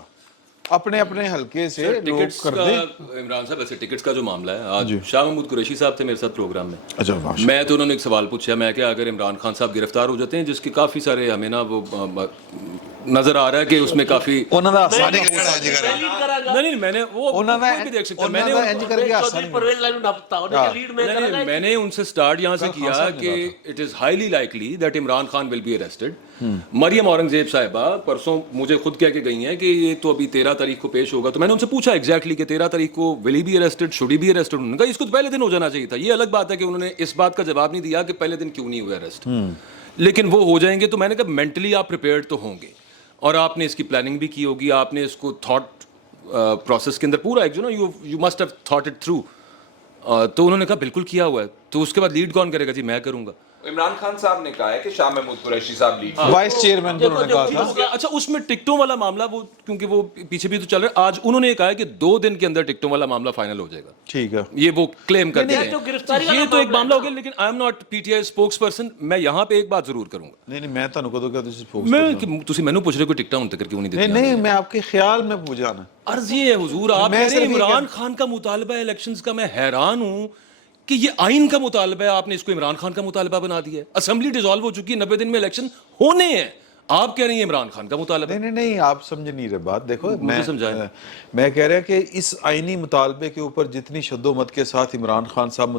اپنے اپنے حلقے سے لوگ کر دیں. عمران صاحب ایسے ٹکٹس کا جو معاملہ ہے، آج شاہ محمود قریشی صاحب تھے میرے ساتھ پروگرام میں. اچھا میں تو انہوں نے ایک سوال پوچھا، میں کہ اگر عمران خان صاحب گرفتار ہو جاتے ہیں، جس کے کافی سارے ہمیں نا وہ نظر آ رہا ہے کہ اس میں کافی انہوں نے نہیں میں نے وہ بھی دیکھ سکتا میں نے ان سے سٹارٹ یہاں سے کیا کہ it is highly likely that Imran Khan will be arrested. Maryam Aurangzeb صاحبہ پرسوں مجھے خود کہہ کے گئی ہیں کہ یہ تو ابھی 13 تاریخ کو پیش ہوگا. تو میں نے ان سے پوچھا ایگزیکٹلی کہ 13 تاریخ کو will he be arrested, should he be arrested? انہوں نے کہا اس کو تو پہلے دن ہو جانا چاہیے تھا. یہ الگ بات ہے کہ انہوں نے اس بات کا جواب نہیں دیا کہ پہلے دن کیوں نہیں ہوئے اریسٹ، لیکن وہ ہو جائیں گے. تو میں نے کہا مینٹلی آپ پریپیئرڈ تو ہوں گے اور آپ نے اس کی پلاننگ بھی کی ہوگی، آپ نے اس کو تھاٹ پروسیس کے اندر پورا ایک جو نا you must have thought it through. تو انہوں نے کہا بالکل کیا ہوا ہے. تو اس کے بعد لیڈ کون کرے گا؟ جی میں کروں گا. عمران خان صاحب نے کہا ہے کہ شاہ محمود قریشی صاحب لیڈ وائس چیئرمین کو انہوں نے کہا تھا. اچھا اس میں ٹکٹوں والا معاملہ وہ کیونکہ وہ پیچھے بھی تو چل رہا ہے، آج انہوں نے کہا ہے کہ 2 دن کے اندر ٹکٹوں والا معاملہ فائنل ہو جائے گا. ٹھیک ہے یہ وہ کلیم کرتے ہیں. یہ تو ایک معاملہ ہو گیا، لیکن I am not P T I spokes person. میں یہاں پہ ایک بات ضرور کروں گا. نہیں میں تانوں کدوں کہ تسی فوکس میں تسی مینوں پوچھ رہے کوئی ٹکٹاں ہن تک کیوں نہیں دیتی؟ نہیں میں آپ کے خیال میں پوچھا نا. عرض یہ ہے حضور، آپ کہہ رہے ہیں عمران خان کا مطالبہ ہے الیکشنز کا. میں حیران ہوں کہ یہ آئین کا مطالبہ ہے، آپ نے اس کو عمران خان کا مطالبہ بنا دیا ہے. اسمبلی ڈیزالو ہو چکی ہے، 90 دن میں الیکشن ہونے ہیں، آپ کہہ رہے ہیں عمران خان کا مطالبہ. نہیں آپ سمجھ نہیں رہے بات. دیکھو میں کہہ رہا کہ اس آئینی مطالبے کے اوپر جتنی شد و مت کے ساتھ عمران خان صاحب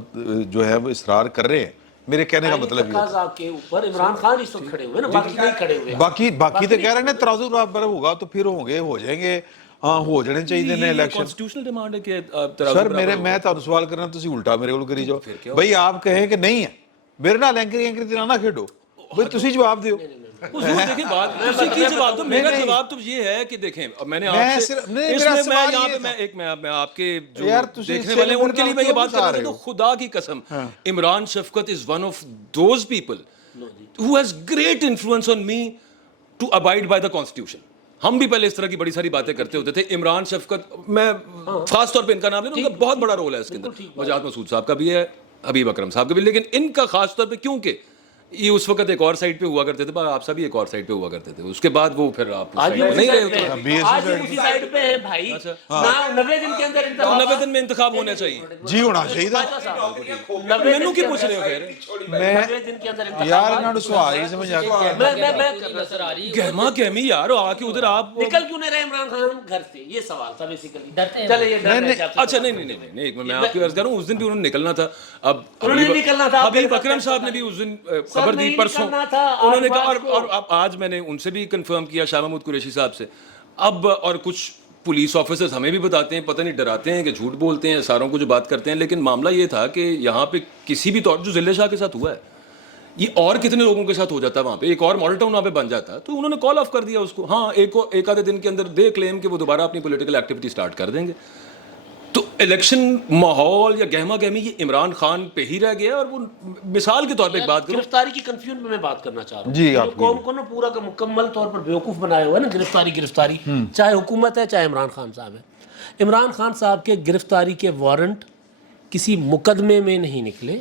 جو ہے وہ اصرار کر رہے ہیں، میرے کہنے کا مطلب یہ عمران خان اس وقت کھڑے ہوئے نا، باقی نہیں کھڑے ہوئے. باقی تو کہہ رہے ہیں ترازو برابر ہوگا تو پھر ہو جائیں گے. ہاں ہو جانے چاہیے نے الیکشن. کانسٹیٹیوشنل ڈیمانڈ ہے کہ سر میں تانوں سوال کرنا تسی الٹا میرے کول کری جاؤ. بھائی آپ کہیں کہ نہیں ہے، میرے نال اینکر نہ کھیڈو. بھائی تسی جواب دیو. حضور دیکھیں بات اسی کی جواب تو میرا جواب تو یہ ہے کہ دیکھیں میں نے آپ سے اس میں یہاں پہ میں آپ کے جو دیکھنے والے ان کے لیے میں یہ بات کر رہا ہوں. تو خدا کی قسم عمران شفقت is one of those people who has great influence on me to abide by the constitution. ہم بھی پہلے اس طرح کی بڑی ساری باتیں کرتے ہوتے تھے. عمران شفقت, میں خاص طور پہ ان کا نام لے رہا ہوں, ان کا بہت بڑا رول ہے اس کے اندر. وجاہت مسعود صاحب کا بھی ہے, حبیب اکرم صاحب کا بھی, لیکن ان کا خاص طور پہ کیونکہ یہ اس وقت ایک اور سائڈ پہ ہوا کرتے تھے, آپ سب ایک اور سائڈ پہ ہوا کرتے تھے, اس کے بعد وہ پھر آپ نہیں رہے ہوتے. آج اسی سائڈ پہ ہے بھائی. 90 دن کے اندر 90 دن میں انتخاب ہونا چاہیے. جی ہونا چاہیے تھا. مینو کی پوچھ رہے ہو پھر میں یار انہاں نوں سوال ہی سمجھ آ گیا. میں گہما گہمی یار آ کے ادھر آپ نکل کیوں نہیں رہے عمران خان گھر سے, یہ سوال تھا بیسیکلی. چلے یہ ڈر ہے. اچھا نہیں, میں آپ کی عرض کر رہا ہوں, اس دن بھی انہوں نے نکلنا تھا. اب انہوں نے نکلنا تھا. حبیب اکرم صاحب نے بھی اس دن خبر دی پرسوں, انہوں نے کہا, اور آج میں نے ان سے بھی کنفرم کیا, شاہ محمود قریشی صاحب سے. اب اور کچھ پولیس آفیسرز ہمیں بھی بتاتے ہیں, پتہ نہیں ڈراتے ہیں کہ جھوٹ بولتے ہیں ساروں کو جو بات کرتے ہیں, لیکن معاملہ یہ تھا کہ یہاں پہ کسی بھی طور جو ضلع شاہ کے ساتھ ہوا ہے, یہ اور کتنے لوگوں کے ساتھ ہو جاتا ہے وہاں پہ, ایک اور ماڈل ٹاؤن وہاں پہ بن جاتا ہے. تو انہوں نے کال آف کر دیا اس کو. ہاں ایک آدھے دن کے اندر دے کلیم کہ وہ دوبارہ اپنی پولیٹیکل ایکٹیویٹی سٹارٹ کر دیں گے. تو الیکشن ماحول یا گہما گہمی یہ عمران خان پہ ہی رہ گیا. اور وہ مثال کے طور پہ ایک بات کروں, گرفتاری کی کنفیوژن میں بات کرنا چاہ رہا ہوں. جی, جو قوم کو نا پورا کا مکمل طور پر بیوقوف بنایا ہوا ہے نا, گرفتاری, چاہے حکومت ہے چاہے عمران خان صاحب ہے. عمران خان صاحب کے گرفتاری کے وارنٹ کسی مقدمے میں نہیں نکلے,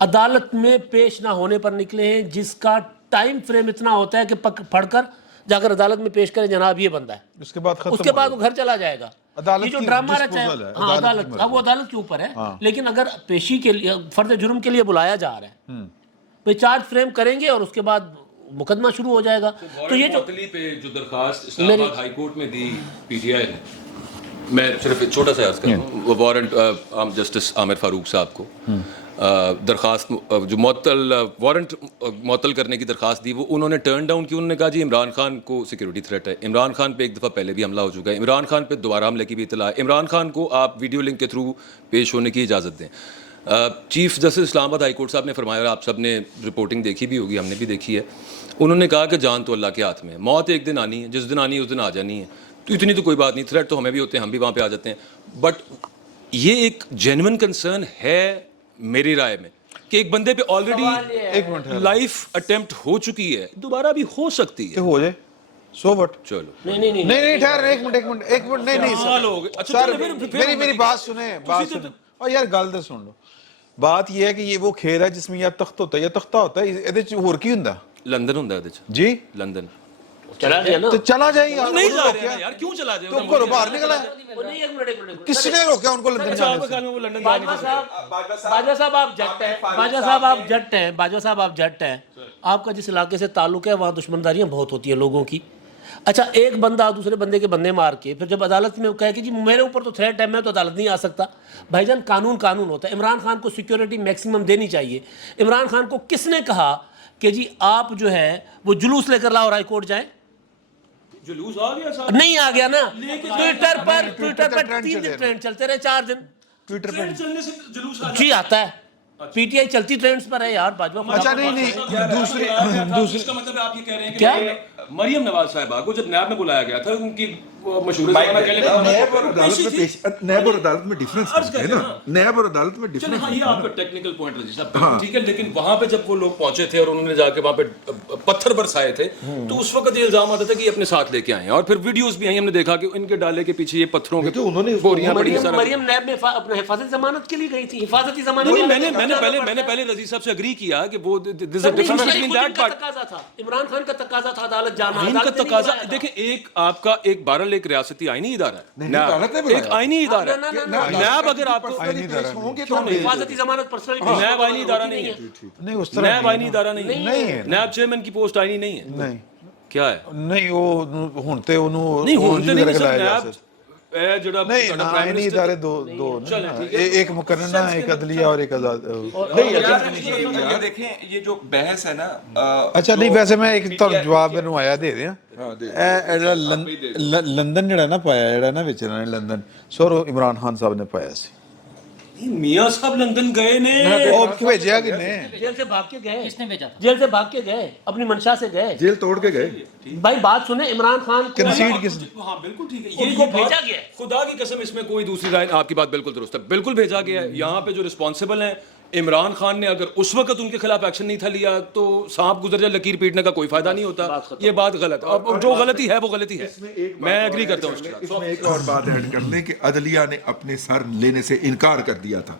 عدالت میں پیش نہ ہونے پر نکلے ہیں, جس کا ٹائم فریم اتنا ہوتا ہے کہ پڑھ کر جا کر عدالت میں پیش کرے جناب یہ بندہ ہے, اس کے بعد ختم, اس کے بعد وہ گھر چلا جائے گا. یہ جو ڈرامہ رچا ہے, ہاں عدالت, اب وہ عدالت کے اوپر ہے. لیکن اگر پیشی کے لیے فرد جرم کے لیے بلایا جا رہا ہے, وہ چارج فریم کریں گے اور اس کے بعد مقدمہ شروع ہو جائے گا. تو یہ معطلی پہ جو درخواست اسلام آباد ہائی کورٹ میں دی پی ٹی آئی نے, میں صرف ایک چھوٹا سا عرض کروں, وہ وارنٹ جسٹس عامر فاروق صاحب کو درخواست جو وارنٹ معطل کرنے کی درخواست دی, وہ انہوں نے ٹرن ڈاؤن کی. انہوں نے کہا جی عمران خان کو سیکورٹی تھریٹ ہے, عمران خان پہ ایک دفعہ پہلے بھی حملہ ہو چکا ہے, عمران خان پہ دوبارہ حملے کی بھی اطلاع ہے, عمران خان کو آپ ویڈیو لنک کے تھرو پیش ہونے کی اجازت دیں. چیف جسٹس اسلام آباد ہائی کورٹ صاحب نے فرمایا, اور آپ سب نے رپورٹنگ دیکھی بھی ہوگی, ہم نے بھی دیکھی ہے, انہوں نے کہا کہ جان تو اللہ کے ہاتھ میں ہے, موت ایک دن آنی ہے, جس دن آنی ہے اس دن آ جانی ہے. تو اتنی تو کوئی بات نہیں, تھریٹ تو ہمیں بھی ہوتے ہیں, ہم بھی وہاں پہ آ جاتے ہیں. بٹ یہ ایک جینوئن کنسرن ہے میری رائے میں کہ ایک بندے پہ آلریڈی لائف اٹیمپٹ ہو چکی ہے, دوبارہ بھی ہو سکتی ہے. ہو جائے سو وٹ. چلو نہیں ٹھہر, ایک منٹ, نہیں سر, میری بات سنیں, اور یار گل تو سن لو. بات یہ ہے کہ یہ وہ کھیل ہے جس میں یا تخت ہوتا ہے یا تختہ ہوتا ہے, یہ ہور کی ہوندا لندن ہوندا ہے جی, لندن چلا گیا نا, تو چلا جائے یار. نہیں جا رہے ہیں یار, کیوں چلا جائے, تو گھروں باہر نکلا ہے, کس نے روکا ان کو لندن جانے سے؟ باجوہ صاحب آپ جٹ ہیں, باجوہ صاحب آپ جٹ ہیں, آپ کا جس علاقے سے تعلق ہے وہاں دشمنداریاں بہت ہوتی ہیں لوگوں کی. اچھا, ایک بندہ دوسرے بندے کے بندے مار کے پھر جب عدالت میں کہے کہ جی میرے اوپر تو تھریٹ ہے, میں تو عدالت نہیں آ سکتا. بھائی جان قانون ہوتا ہے. عمران خان کو سیکیورٹی میکسیمم دینی چاہیے. عمران خان کو کس نے کہا کہ جی آپ جو ہے وہ جلوس لے کر لاہور ہائی کورٹ جائیں؟ جلوس آ گیا صاحب, نہیں آ گیا نا. ٹویٹر پر 3 دن ٹرینڈ چلتے رہے, 4 دن ٹویٹر پہ چلنے سے جلوس آ جی آتا ہے. پی ٹی آئی چلتی ٹرینڈز پر ہے یار باجوہ. اچھا نہیں دوسری اس کا مطلب آپ یہ کہہ رہے ہیں کہ مریم نواز صاحبہ کو جب نیب میں بلایا گیا تھا, ان کی مشورے سے نیب اور عدالت میں ڈفرنس ہے نا, نیب اور عدالت میں ڈفرنس ہے. یہ آپ کا ٹیکنیکل پوائنٹ رجی صاحب ٹھیک ہے, لیکن وہاں پہ جب وہ لوگ پہنچے تھے اور انہوں نے جا کے وہاں پہ پتھر برسائے تھے, تو اس وقت یہ الزام آتا تھا کہ یہ اپنے ساتھ لے کے آئے ہیں, اور پھر ویڈیوز بھی ہیں, ہم نے دیکھا کہ ان کے ڈالے کے پیچھے یہ پتھروں کے بوریاں پڑی. مریم نیب میں اپنے حفاظتی ضمانت کے لیے گئی تھی, حفاظتی ضمانت. میں نے پہلے رضی صاحب سے اگری کیا کہ وہ عمران خان کا تقاضا تھا عدالت جانا. ان کا تقاضا دیکھیں, ایک آپ کا ایک بہرحال ایک ریاستی آئینی ادارہ ہے, ایک آئینی ادارہ ہے. نیب اگر آپ کو حفاظتی ضمانت پرسنل نیب آئینی ادارہ نہیں ہے, نیب آئینی ادارہ نہیں ہے, نیب چیئرمین کی پوسٹ آئینی نہیں ہے. کیا ہے نہیں وہ ہونتے انہوں نہیں ہونتے نہیں سر, نیب نہیں آئینی ادارے دو, ایک مقننہ, ایک عدلیہ اور ایک آزاد. دیکھیں یہ جو بحث ہے نا, اچھا نہیں ویسے میں ایک جواب میں آیا دے دیا. لندن جڑا نا پایا جڑا نا وچ لندن سر عمران خان صاحب نے پایا سی. میاں صاحب لندن گئے نے, وہ بھیجیا کہ نہیں, جیل سے بھاگ کے گئے. کس نے بھیجا؟ جیل سے بھاگ کے گئے, اپنی منشا سے گئے, جیل توڑ کے گئے. بھائی بات سنیں, عمران خان کنسیڈ کس نے, ہاں بالکل ٹھیک ہے, ان کو بھیجا گیا ہے. خدا کی قسم اس میں کوئی دوسری رائے, آپ کی بات بالکل درست ہے, بالکل بھیجا گیا ہے. یہاں پہ جو رسپانسبل ہیں عمران خان نے اگر اس وقت ان کے خلاف ایکشن نہیں تھا لیا تو سانپ گزر جائے لکیر پیٹنے کا کوئی فائدہ نہیں ہوتا. یہ بات غلط. اب جو غلطی ہے وہ غلطی ہے, میں ایگری کرتا ہوں اس کے ساتھ. اس میں ایک اور بات ایڈ کر لیں کہ عدلیہ نے اپنے سر لینے سے انکار کر دیا تھا.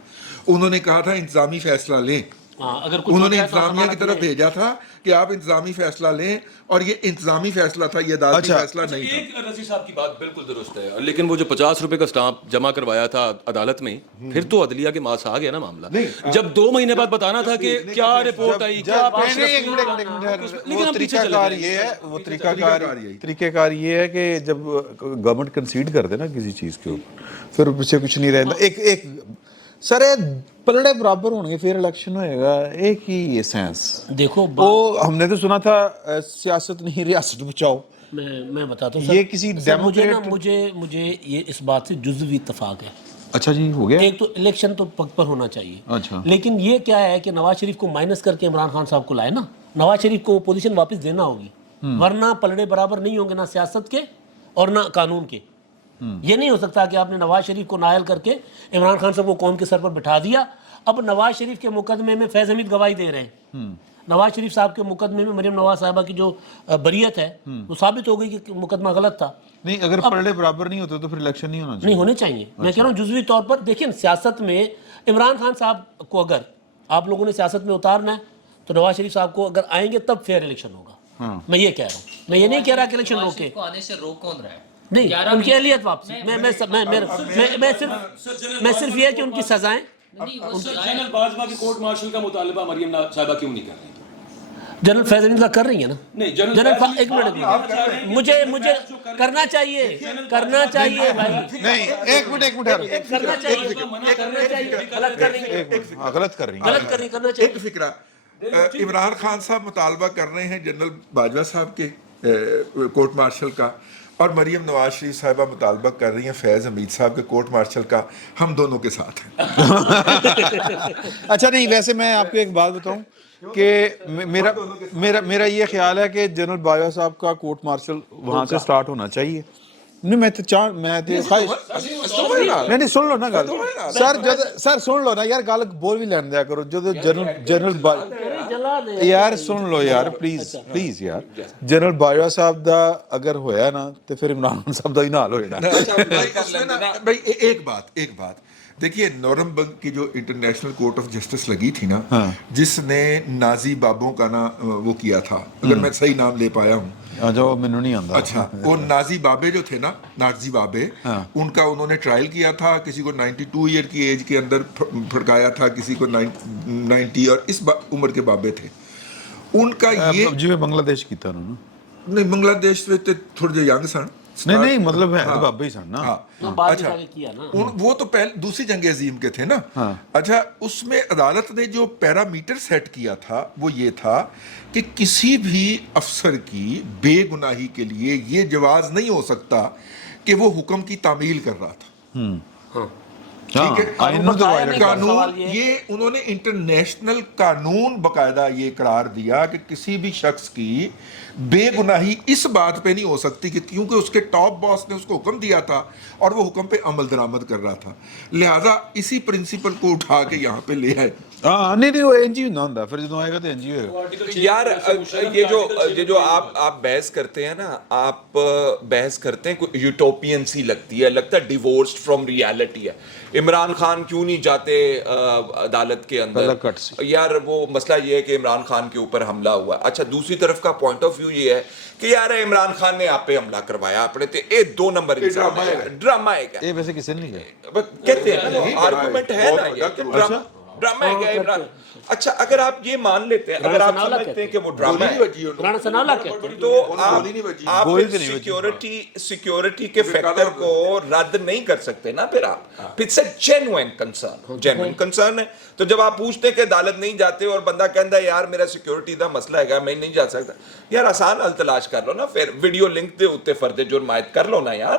انہوں نے کہا تھا انتظامی فیصلہ لیں, انہوں نے انتظامیہ کی طرف بھیجا تھا کہ آپ انتظامی فیصلہ لیں, اور یہ انتظامی فیصلہ تھا, یہ عدالتی فیصلہ نہیں تھا. ایک رضی صاحب کی بات بالکل درست ہے, لیکن وہ جو 50 روپے کا سٹامپ جمع کروایا تھا عدالت میں, پھر تو عدلیہ کے ماس آ گیا نا معاملہ. جب 2 مہینے بعد بتانا تھا کہ کیا رپورٹ آئی, کیا وہ طریقہ کار یہ ہے کہ جب گورنمنٹ کنسیڈ کر دے نا کسی چیز کے اوپر, پھر پیچھے کچھ نہیں رہتا. ایک سر پلڑے برابر ہوں گے پھر الیکشن ہوئے گا, ایک ہی سینس. دیکھو وہ ہم نے تو سنا تھا سیاست نہیں ریاست بچاؤ. میں بتاتا ہوں یہ کسی مجھے یہ اس بات سے جزوی اتفاق ہے. اچھا جی, ہو گیا. ایک تو الیکشن تو پک پر ہونا چاہیے, اچھا, لیکن یہ کیا ہے کہ نواز شریف کو مائنس کر کے عمران خان صاحب کو لائے نا. نواز شریف کو وہ پوزیشن واپس دینا ہوگی, ورنہ پلڑے برابر نہیں ہوں گے نہ سیاست کے اور نہ قانون کے. یہ نہیں ہو سکتا کہ آپ نے نواز شریف کو نائل کر کے عمران خان صاحب کو قوم کے سر پر بٹھا دیا. اب نواز شریف کے مقدمے میں فیض حمید گواہی دے رہے ہیں. نواز شریف صاحب کے مقدمے میں مریم نواز صاحبہ کی جو بریت ہے وہ ثابت ہو گئی کہ مقدمہ غلط تھا. نہیں, اگر پلڑے برابر نہیں ہوتے تو پھر الیکشن نہیں ہونا چاہیے. نہیں ہونے چاہیے. میں کہہ رہا ہوں جزوی طور پر دیکھیں, سیاست میں عمران خان صاحب کو اگر آپ لوگوں نے سیاست میں اتارنا ہے تو نواز شریف صاحب کو اگر آئیں گے تب فیئر الیکشن ہوگا. میں یہ کہہ رہا ہوں, میں یہ نہیں کہہ رہا کہ الیکشن روکے, آنے سے روک کون رہا ہے؟ نہیں, ان کی اہلیت واپسی. میں صرف یہ کہ ان کی سزائیں. جنرل باجوہ کی کورٹ مارشل کا مطالبہ مریم صاحبہ کیوں نہیں کر رہی؟ جنرل فیض حمید کا کر رہی ہیں نا. نہیں, جنرل ایک منٹ, مجھے کرنا چاہیے بھائی. نہیں, ایک منٹ کرنا چاہیے, غلط کر رہی ہیں. کرنا چاہیے. ایک فکرہ, عمران خان صاحب مطالبہ کر رہے ہیں جنرل باجوہ صاحب کے کورٹ مارشل کا, اور مریم نواز شریف صاحبہ مطالبہ کر رہی ہیں فیض حمید صاحب کے کورٹ مارشل کا. ہم دونوں کے ساتھ ہیں. اچھا, نہیں ویسے میں آپ کو ایک بات بتاؤں کہ میرا یہ خیال ہے کہ جنرل باجوہ صاحب کا کورٹ مارشل وہاں سے سٹارٹ ہونا چاہیے. نہیں, میں سن لو نا گل سر, سن لو نا یار, گل بول بھی لین دیا کرو. جب جنرل یار سن لو یار, پلیز یار, جنرل باجوہ صاحب دا اگر ہویا نا تو پھر عمران خان صاحب دا ہی نال ہوئے نا. بھائی ایک بات دیکھیے, نورمبرگ کی جو انٹرنیشنل کورٹ آف جسٹس لگی تھی نا, جس نے نازی بابوں کا نا وہ کیا تھا, اگر میں صحیح نام لے پایا ہوں, جو مینوں نہیں آندا. اچھا, وہ نازی بابے جو تھے نا, نازی بابے, ان کا انہوں نے ٹرائل کیا تھا. کسی کو 92 ایئر کی ایج کے اندر پھڑکایا تھا, کسی کو 90, اور اس عمر کے بابے تھے. ان کا یہ جی بنگلہ دیش کیتا انہوں نے. نہیں, بنگلہ دیش میں تھوڑے جو ینگ سن, نہیں مطلب ہے بابا ہی سن نا. اچھا, وہ تو پہلے دوسری جنگ عظیم کے تھے نا. اچھا, اس میں عدالت نے جو پیرامیٹر سیٹ کیا تھا وہ یہ تھا کہ کسی بھی افسر کی بے گناہی کے لیے یہ جواز نہیں ہو سکتا کہ وہ حکم کی تعمیل کر رہا تھا. ٹھیک ہے, قانون, یہ انہوں نے انٹرنیشنل قانون باقاعدہ یہ قرار دیا کہ کسی بھی شخص کی بے گناہی اس بات پہ نہیں ہو سکتی کہ کیونکہ اس کے ٹاپ باس نے اس کو حکم دیا تھا اور وہ حکم پہ عمل درآمد کر رہا تھا. لہذا اسی پرنسپل کو اٹھا کے یہاں پہ لے آئے. نہیں وہ این جی نہ ہوتا, پھر جدوں آئے گا تو این جی ہوئے گا. یار یہ جو آپ بحث کرتے ہیں نا, آپ بحث کرتے ہیں کوئی یوٹوپین سی لگتی ہے, لگتا ہے ڈیورسڈ فرام ریالٹی ہے. عمران خان کیوں نہیں جاتے عدالت کے اندر؟ یار وہ مسئلہ یہ ہے کہ عمران خان کے اوپر حملہ ہوا. اچھا, دوسری طرف کا پوائنٹ آف ویو یہ ہے کہ یار عمران خان نے آپ پہ حملہ کروایا, آپ نے ایک 2 نمبر ڈرامہ ہے. یہ ویسے کسی نے نہیں کہا, کہتے ہیں آرگومنٹ ہے نا یہ کہ ڈرامہ ہے کیا عمران. اچھا, اگر آپ یہ مان لیتے ہیں, اگر آپ سمجھتے ہیں کہ وہ ڈرامہ ہے, تو آپ سیکیورٹی کے فیکٹر کو رد نہیں کر سکتے نا. پھر آپ اٹس اے جینوئن کنسرن ہے. تو جب آپ پوچھتے ہیں کہ عدالت نہیں جاتے اور بندہ کہتا ہے یار میرا سیکیورٹی دا مسئلہ ہے میں نہیں جا سکتا, یار آسان حل تلاش کر لو نا, پھر ویڈیو لنک دے اتے فردے جرم عائد کر لو نا یار.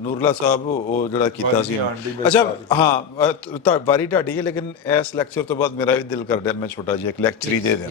ਨੂਰਲਾ ਸਾਹਿਬ, ਉਹ ਜਿਹੜਾ ਕੀਤਾ ਸੀ। ਅੱਛਾ ਹਾਂ, ਵਾਰੀ ਢਾਡੀ ਹੈ, ਲੇਕਿਨ ਇਸ ਲੈਕਚਰ ਤੋਂ ਬਾਅਦ ਮੇਰਾ ਵੀ ਦਿਲ ਕਰ ਰਿਹਾ ਮੈਂ ਛੋਟਾ ਜਿਹਾ ਇੱਕ ਲੈਕਚਰ ਹੀ ਦੇ ਦਿਆਂ।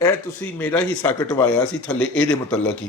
ਇਹ ਤੁਸੀਂ ਮੇਰਾ ਹਿੱਸਾ ਕਟਵਾਇਆ ਸੀ ਥੱਲੇ ਇਹਦੇ ਮੁਤਲਕ ਹੀ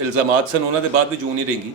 ਇਲਜ਼ਾਮਾਤ ਸਨ ਉਹਨਾਂ ਦੇ ਬਾਅਦ ਵੀ ਜੂ ਨਹੀਂ ਰਹੇਗੀ।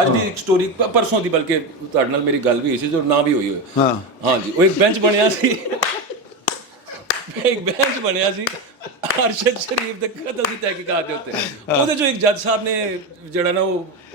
ਅੱਜ ਦੀ ਇੱਕ ਸਟੋਰੀ ਪਰਸੋਂ ਦੀ, ਬਲਕਿ ਤੁਹਾਡੇ ਨਾਲ ਮੇਰੀ ਗੱਲ ਵੀ ਹੋਈ ਸੀ ਜੋ ਨਾ ਵੀ ਹੋਈ ਹੋਏ। ਹਾਂ ਜੀ, ਉਹ ਇੱਕ ਬੈਂਚ ਬਣਿਆ ਸੀ, ਇੱਕ ਬੈਂਚ ਬਣਿਆ ਸੀ ਅਰਸ਼ਦ ਸ਼ਰੀਫ ਦੇ ਕਤਲ ਦੀ ਤਹਿਕੀਕਾਤ ਦੇ ਉੱਤੇ। ਉਹਦੇ ਜੋ ਇੱਕ ਜੱਜ ਸਾਹਿਬ ਨੇ ਜਿਹੜਾ ਨਾ ਉਹ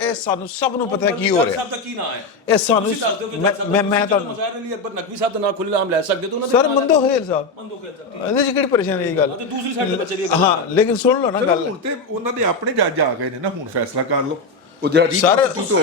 ਇਹ ਸਾਨੂੰ ਸਭ ਨੂੰ ਪਤਾ ਹੈ ਕੀ ਹੋ ਰਿਹਾ। ਸਾਹਿਬ ਦਾ ਕੀ ਨਾਮ ਹੈ ਇਹ ਸਾਨੂੰ ਮੈਂ ਤੁਹਾਨੂੰ ਮੁਜ਼ਾਹਿਰ ਅਲੀ ਅਕਬਰ ਨਕਵੀ ਸਾਹਿਬ ਦਾ ਨਾਮ ਖੁੱਲ੍ਹੇਆਮ ਲੈ ਸਕਦੇ ਹੋ, ਸਰ ਮੰਦੋਖੇਲ ਸਾਹਿਬ ਇਹਦੇ ਚ ਕਿਹੜੀ ਪਰੇਸ਼ਾਨੀ ਹੈ ਗੱਲ। ਦੂਸਰੀ ਸਾਈਡ ਦੇ ਬੱਚੇ ਦੀ ਹਾਂ ਲੇਕਿਨ ਸੁਣ ਲਓ ਨਾ ਗੱਲ, ਹੁਣ ਤੇ ਉਹਨਾਂ ਦੇ ਆਪਣੇ ਜੱਜ ਆ ਗਏ ਨੇ ਨਾ, ਹੁਣ ਫੈਸਲਾ ਕਰ ਲਓ। ਉਹ ਜਿਹੜਾ ਸਰ ਹੋ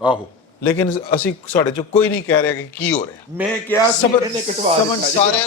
ਆਹੋ ਲੇਕਿਨ ਅਸੀਂ ਸਾਡੇ ਚੋਂ ਕੋਈ ਨਹੀਂ ਕਹਿ ਰਿਹਾ ਕਿ ਕੀ ਹੋ ਰਿਹਾ। ਮੈਂ ਕਿਹਾ ਸੀ ਇਹਨੇ ਕਟਵਾ ਸਮਝ ਸਾਰਿਆਂ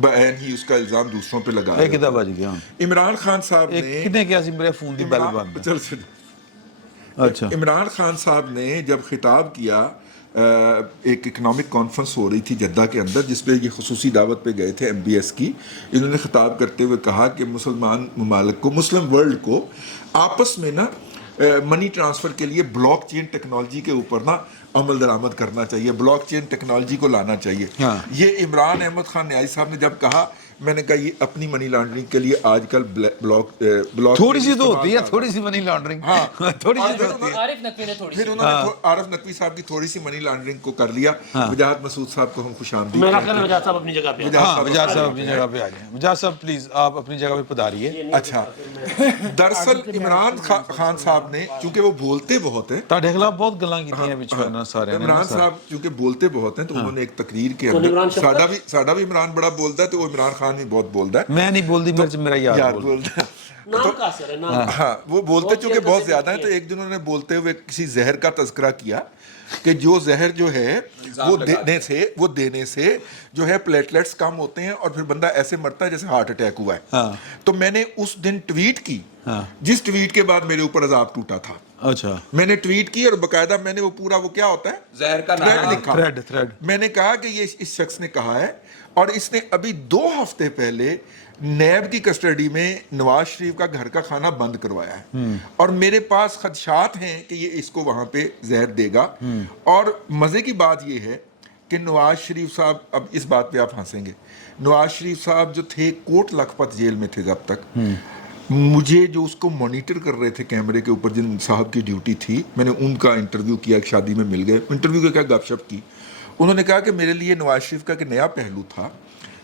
بعین ہی اس کا الزام دوسروں پہ لگا رہے کتنا بج گیا ہوتے ہیں۔ عمران خان صاحب نے کتنے کیا سی میرے فون دی بیل بند چل چل اچھا عمران خان صاحب نے جب خطاب کیا ایک اکنامک کانفرنس ہو رہی تھی جدہ کے اندر جس پہ یہ خصوصی دعوت پہ گئے تھے MBS کی، انہوں نے خطاب کرتے ہوئے کہا کہ مسلمان ممالک کو، مسلم ورلڈ کو آپس میں نا منی ٹرانسفر کے لیے بلاک چین ٹیکنالوجی کے اوپر نا عمل درآمد کرنا چاہیے، بلاک چین ٹیکنالوجی کو لانا چاہیے۔ یہ عمران احمد خان نیازی صاحب نے جب کہا، میں نے کہا یہ اپنی منی لانڈرنگ کے لیے آج کل بلاک تھوڑی سی تو ہوتی ہے، تھوڑی سی منی لانڈرنگ تھوڑی سی تو ہوتی ہے۔ عارف نقوی نے تھوڑی پھر انہوں نے عارف نقوی صاحب کی تھوڑی سی منی لانڈرنگ کو کر لیا۔ وجاہت مسعود صاحب کو ہم خوش آمدید میرا خیال ہے وجاہت صاحب اپنی جگہ پہ وجاہت صاحب اپنی جگہ پہ آ جائیں۔ وجاہت صاحب پلیز آپ اپنی جگہ پہ پدھاریے۔ اچھا، دراصل عمران خان صاحب نے چونکہ وہ بولتے بہت ہیں، تاڑے خلاف بہت گلاں کیتی ہیں پچھو نا سارے نے۔ عمران صاحب چونکہ بولتے بہت ہیں تو انہوں نے ایک تقریر کے اندر ساڈا بھی عمران بڑا بولتا ہے تو وہ عمران خان بھی بہت بولتا ہے۔ میں نہیں بولتی، میرا یار بولتا ہے۔ نام کا اثر ہے، نام ہاں وہ بولتے چونکہ بہت زیادہ ہیں تو ایک دن انہوں نے بولتے ہوئے کسی زہر کا تذکرہ کیا کہ جو زہر جو ہے وہ دینے سے جو ہے پلیٹلیٹس کم ہوتے ہیں اور پھر بندہ ایسے مرتا ہے جیسے ہارٹ اٹیک ہوا ہے۔ تو میں نے اس دن ٹویٹ کی جس ٹویٹ کے بعد میرے اوپر عذاب ٹوٹا تھا۔ اچھا، میں نے ٹویٹ کی اور باقاعدہ میں نے وہ پورا وہ کیا ہوتا ہے زہر کا تھریڈ لکھا، تھریڈ میں نے کہا کہ یہ اس شخص نے کہا ہے اور اس نے ابھی 2 ہفتے پہلے نیب کی کسٹڈی میں نواز شریف کا گھر کا کھانا بند کروایا ہے اور میرے پاس خدشات ہیں کہ یہ اس کو وہاں پہ زہر دے گا۔ اور مزے کی بات یہ ہے کہ نواز شریف صاحب، اب اس بات پہ آپ ہنسیں گے، نواز شریف صاحب جو تھے کوٹ لکھپت جیل میں تھے جب تک، مجھے جو اس کو مانیٹر کر رہے تھے کیمرے کے اوپر جن صاحب کی ڈیوٹی تھی، میں نے ان کا انٹرویو کیا، ایک شادی میں مل گئے، انٹرویو کے کیا گپ شپ کی، انہوں نے کہا کہ میرے لیے نواز شریف کا ایک نیا پہلو تھا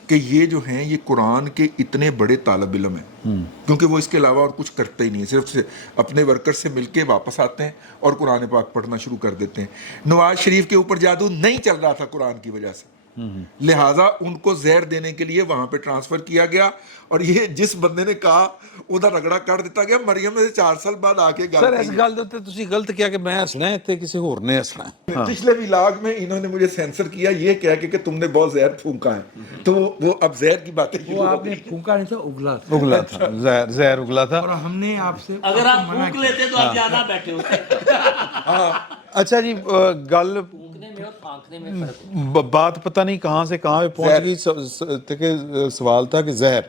کہ یہ جو ہیں یہ قرآن کے اتنے بڑے طالب علم ہیں کیونکہ وہ اس کے علاوہ اور کچھ کرتے ہی نہیں، صرف اپنے ورکر سے مل کے واپس آتے ہیں اور قرآن پاک پڑھنا شروع کر دیتے ہیں۔ نواز شریف کے اوپر جادو نہیں چل رہا تھا قرآن کی وجہ سے، لہٰذا ان کو زہر دینے کے لیے وہاں پہ ٹرانسفر کیا گیا اور یہ جس بندے نے کہا ادھر رگڑا کر دیتا گیا۔ مریم نے 4 سال بعد آ کے سر اس گل دے تسی غلط کیا کہ میں ہسنا ہے تے کسی اور نے ہسنا ہے۔ پچھلے ولاگ میں انہوں نے مجھے سینسر کیا یہ کہہ کے کہ تم نے بہت زہر پھونکا ہے، تو وہ اب زہر کی باتیں وہ آپ نے پھونکا نہیں تھا، اگلا تھا، اگلا تھا، زہر اگلا تھا۔ اور ہم نے آپ سے اگر آپ پھونک لیتے تو آپ زیادہ بیٹھے ہوتے۔ اچھا جی، گل پھونکنے میں اور پھانکنے میں فرق ہے۔ بات پتہ نہیں کہاں سے کہاں پہ پہنچ گئی کہ سوال تھا کہ زہر،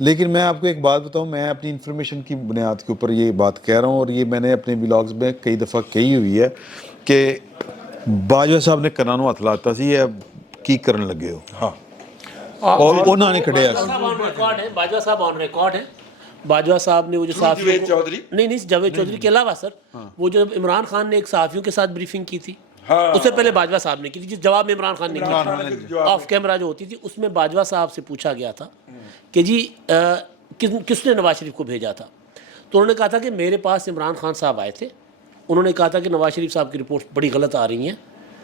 لیکن میں آپ کو ایک بات بتاؤں، میں اپنی انفارمیشن کی بنیاد کے اوپر یہ بات کہہ رہا ہوں اور یہ میں نے اپنے ولاگز میں کئی دفعہ کہی ہوئی ہے کہ باجوہ صاحب نے کنانوں ہاتھ لاتا سی یہ کی کرن لگے ہو، اور انہوں نے کھڑے باجوہ صاحب آن ریکارڈ ہیں۔ باجوہ صاحب نے وہ جو صحافیوں جاوید چودھری، نہیں جاوید چودھری کے علاوہ سر، وہ جو عمران خان نے ایک صحافیوں کے ساتھ بریفنگ کی تھی، اس سے پہلے باجوہ صاحب نے کی تھی، جس جواب میں عمران خان نے کی تھی آف کیمرہ جو ہوتی تھی، اس میں باجوہ صاحب سے پوچھا گیا تھا کہ جی کس نے نواز شریف کو بھیجا تھا، تو انہوں نے کہا تھا کہ میرے پاس عمران خان صاحب آئے تھے، انہوں نے کہا تھا کہ نواز شریف صاحب کی رپورٹ بڑی غلط آ رہی ہیں،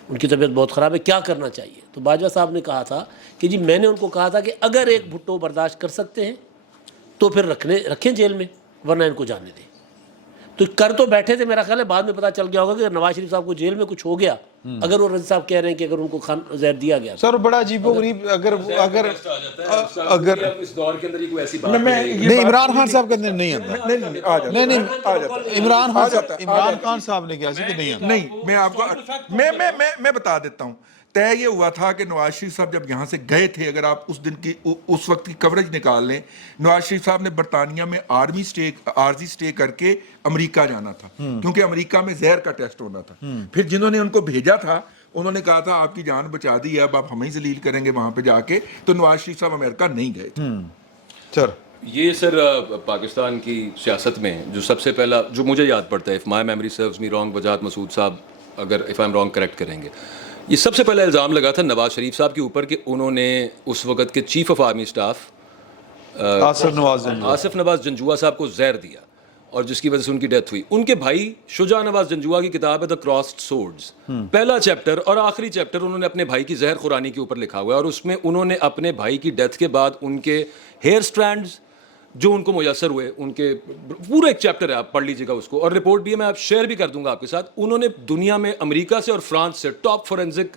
ان کی طبیعت بہت خراب ہے، کیا کرنا چاہیے؟ تو باجوہ صاحب نے کہا تھا کہ جی میں نے ان کو کہا تھا کہ اگر ایک بھٹو برداشت کر سکتے ہیں تو پھر رکھیں جیل میں، ورنہ ان کو جانے دیں۔ تو کر تو بیٹھے تھے، میرا خیال ہے بعد میں پتہ چل گیا ہوگا کہ نواز شریف صاحب کو جیل میں کچھ ہو گیا، اگر وہ رضی صاحب کہہ رہے ہیں کہ اگر ان کو زہر دیا گیا۔ سر بڑا عجیب و غریب، اگر اس دور کے اندر کوئی ایسی بات نہیں، عمران خان صاحب کہتے نہیں آتا، نہیں عمران خان صاحب نے کہا سی کہ نہیں آتا۔ نہیں، میں آپ کو میں بتا دیتا ہوں، طے یہ ہوا تھا کہ نواز شریف صاحب جب یہاں سے گئے تھے، اگر آپ اس دن کی اس وقت کی کوریج نکال لیں، نواز شریف صاحب نے برطانیہ میں عارضی سٹے کر کے امریکہ جانا تھا کیونکہ امریکہ میں زہر کا ٹیسٹ ہونا تھا۔ پھر جنہوں نے ان کو بھیجا تھا انہوں نے کہا تھا آپ کی جان بچا دی ہے، اب آپ ہمیں ذلیل کریں گے وہاں پہ جا کے، تو نواز شریف صاحب امریکہ نہیں گئے تھے۔ سر یہ سر پاکستان کی سیاست میں جو سب سے پہلا جو مجھے یاد پڑتا ہے، if my memory serves me wrong، وجاہت مسعود صاحب اگر if I'm wrong کریکٹ کریں گے، یہ سب سے پہلا الزام لگا تھا نواز شریف صاحب کے اوپر کہ انہوں نے اس وقت کے chief of army staff Asif Nawaz Janjua صاحب کو زہر دیا اور جس کی وجہ سے ان کی ڈیتھ ہوئی۔ ان کے بھائی شجاع نواز جنجوعہ کی کتاب ہے دا کراسڈ سورڈز، پہلا چیپٹر اور آخری چیپٹر انہوں نے اپنے بھائی کی زہر خورانی کے اوپر لکھا ہوا ہے، اور اس میں انہوں نے اپنے بھائی کی ڈیتھ کے بعد ان کے ہیئر سٹرینڈز جو ان کو میسر ہوئے، ان کے پورا ایک چیپٹر ہے، آپ پڑھ لیجیے گا اس کو، اور رپورٹ بھی ہے، میں آپ شیئر بھی کر دوں گا آپ کے ساتھ۔ انہوں نے دنیا میں امریکہ سے اور فرانس سے top forensic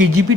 KGB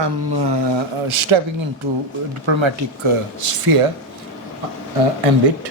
I'm stepping into diplomatic sphere, ambit.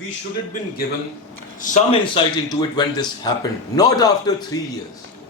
we should have been given some insight into it when this happened, not after 3 years.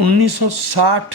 1960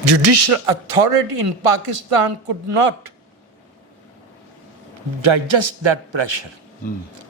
judicial authority in Pakistan could not digest that pressure.